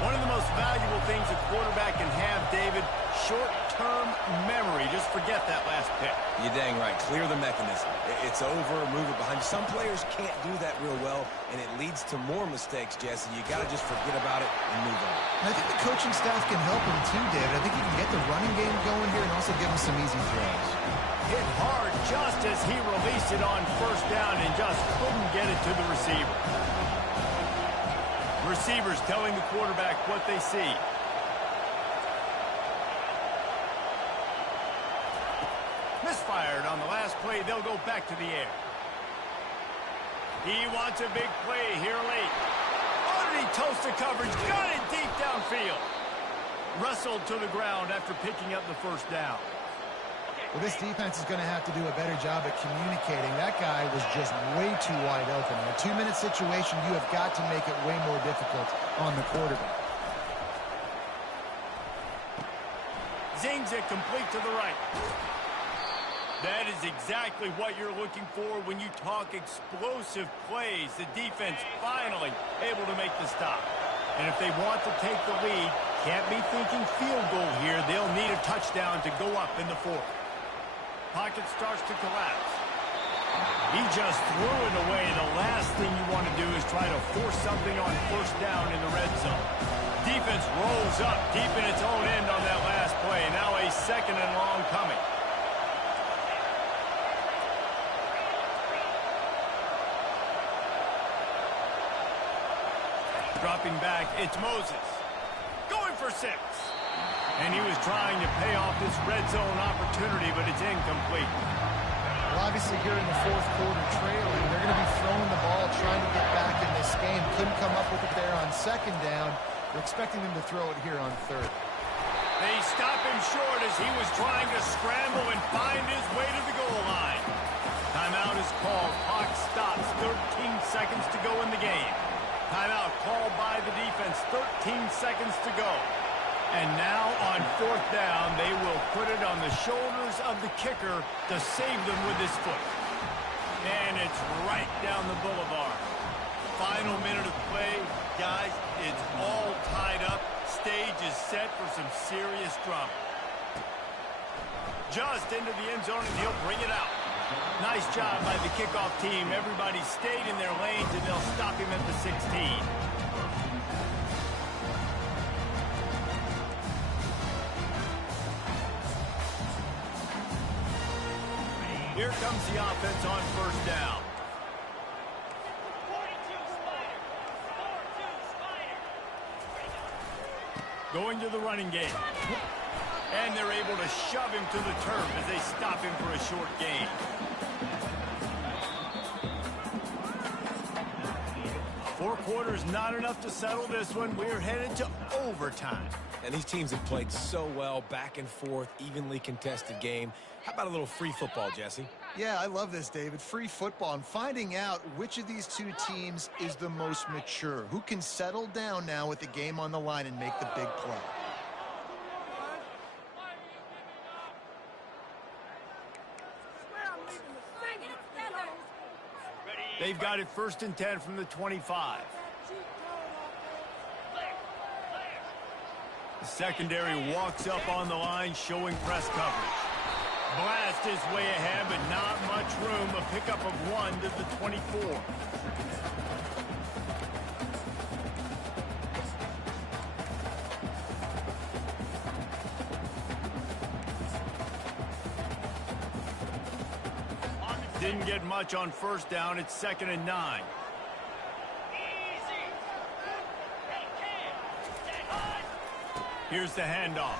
One of the most valuable things a quarterback can have, David, short-term memory. Just forget that last pick. You're dang right. Clear the mechanism. It's over, move it behind you. Some players can't do that real well, and it leads to more mistakes, Jesse. You got to just forget about it and move on. And I think the coaching staff can help him too, David. I think he can get the running game going here and also give him some easy throws. Hit hard just as he released it on 1st down and just couldn't get it to the receiver. Receivers telling the quarterback what they see. Misfired on the last play. They'll go back to the air. He wants a big play here late. Oh, did he toast the coverage? Got it deep downfield. Wrestled to the ground after picking up the 1st down. Well, this defense is going to have to do a better job at communicating. That guy was just way too wide open. In a 2-minute situation, you have got to make it way more difficult on the quarterback. Zings it complete to the right. That is exactly what you're looking for when you talk explosive plays. The defense finally able to make the stop. And if they want to take the lead, can't be thinking field goal here. They'll need a touchdown to go up in the 4th. Pocket starts to collapse. He just threw it away. The last thing you want to do is try to force something on 1st down in the red zone. Defense rolls up deep in its own end on that last play. Now a 2nd and long coming. Dropping back, it's Moses. Going for 6. And he was trying to pay off this red zone opportunity, but it's incomplete. Well, obviously here in the 4th quarter trailing, they're going to be throwing the ball, trying to get back in this game. Couldn't come up with it there on 2nd down. We're expecting them to throw it here on 3rd. They stop him short as he was trying to scramble and find his way to the goal line. Timeout is called. Clock stops. 13 seconds to go in the game. Timeout called by the defense. 13 seconds to go. And now on 4th down, they will put it on the shoulders of the kicker to save them with his foot. And it's right down the boulevard. Final minute of play. Guys, it's all tied up. Stage is set for some serious drama. Just into the end zone, and he'll bring it out. Nice job by the kickoff team. Everybody stayed in their lanes, and they'll stop him at the 16. Here comes the offense on 1st down. Going to the running game. And they're able to shove him to the turf as they stop him for a short gain. Four quarters, not enough to settle this one. We're headed to overtime. And these teams have played so well, back and forth, evenly contested game. How about a little free football, Jesse? Yeah, I love this, David. Free football and finding out which of these two teams is the most mature. Who can settle down now with the game on the line and make the big play. They've got it 1st and 10 from the 25. The secondary walks up on the line, showing press coverage. Blast his way ahead, but not much room. A pickup of 1 to the 24. Didn't get much on 1st down. It's 2nd and 9. Here's the handoff.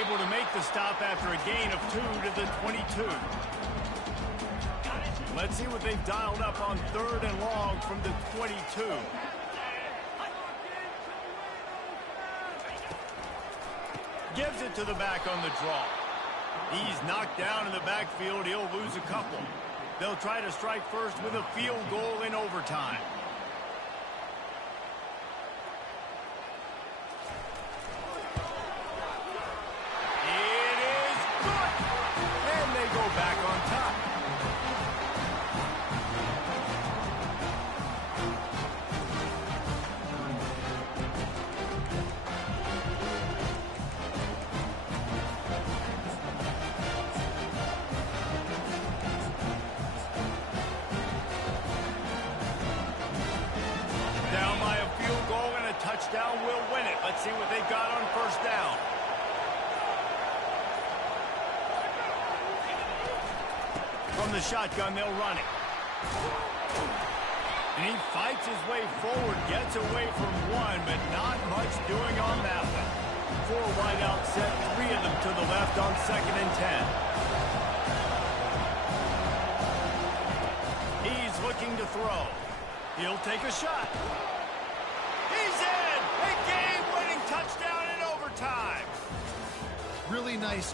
Able to make the stop after a gain of 2 to the 22. Let's see what they've dialed up on 3rd and long from the 22. Gives it to the back on the draw. He's knocked down in the backfield. He'll lose a couple. They'll try to strike first with a field goal in overtime. It is good. And they go back on top. Down by a field goal and a touchdown will win it. Let's see what they got on 1st down. From the shotgun, they'll run it. And he fights his way forward, gets away from 1, but not much doing on that one. 4 wideout set, 3 of them to the left on 2nd and 10. He's looking to throw. He'll take a shot. He's in! A game-winning touchdown in overtime. Really nice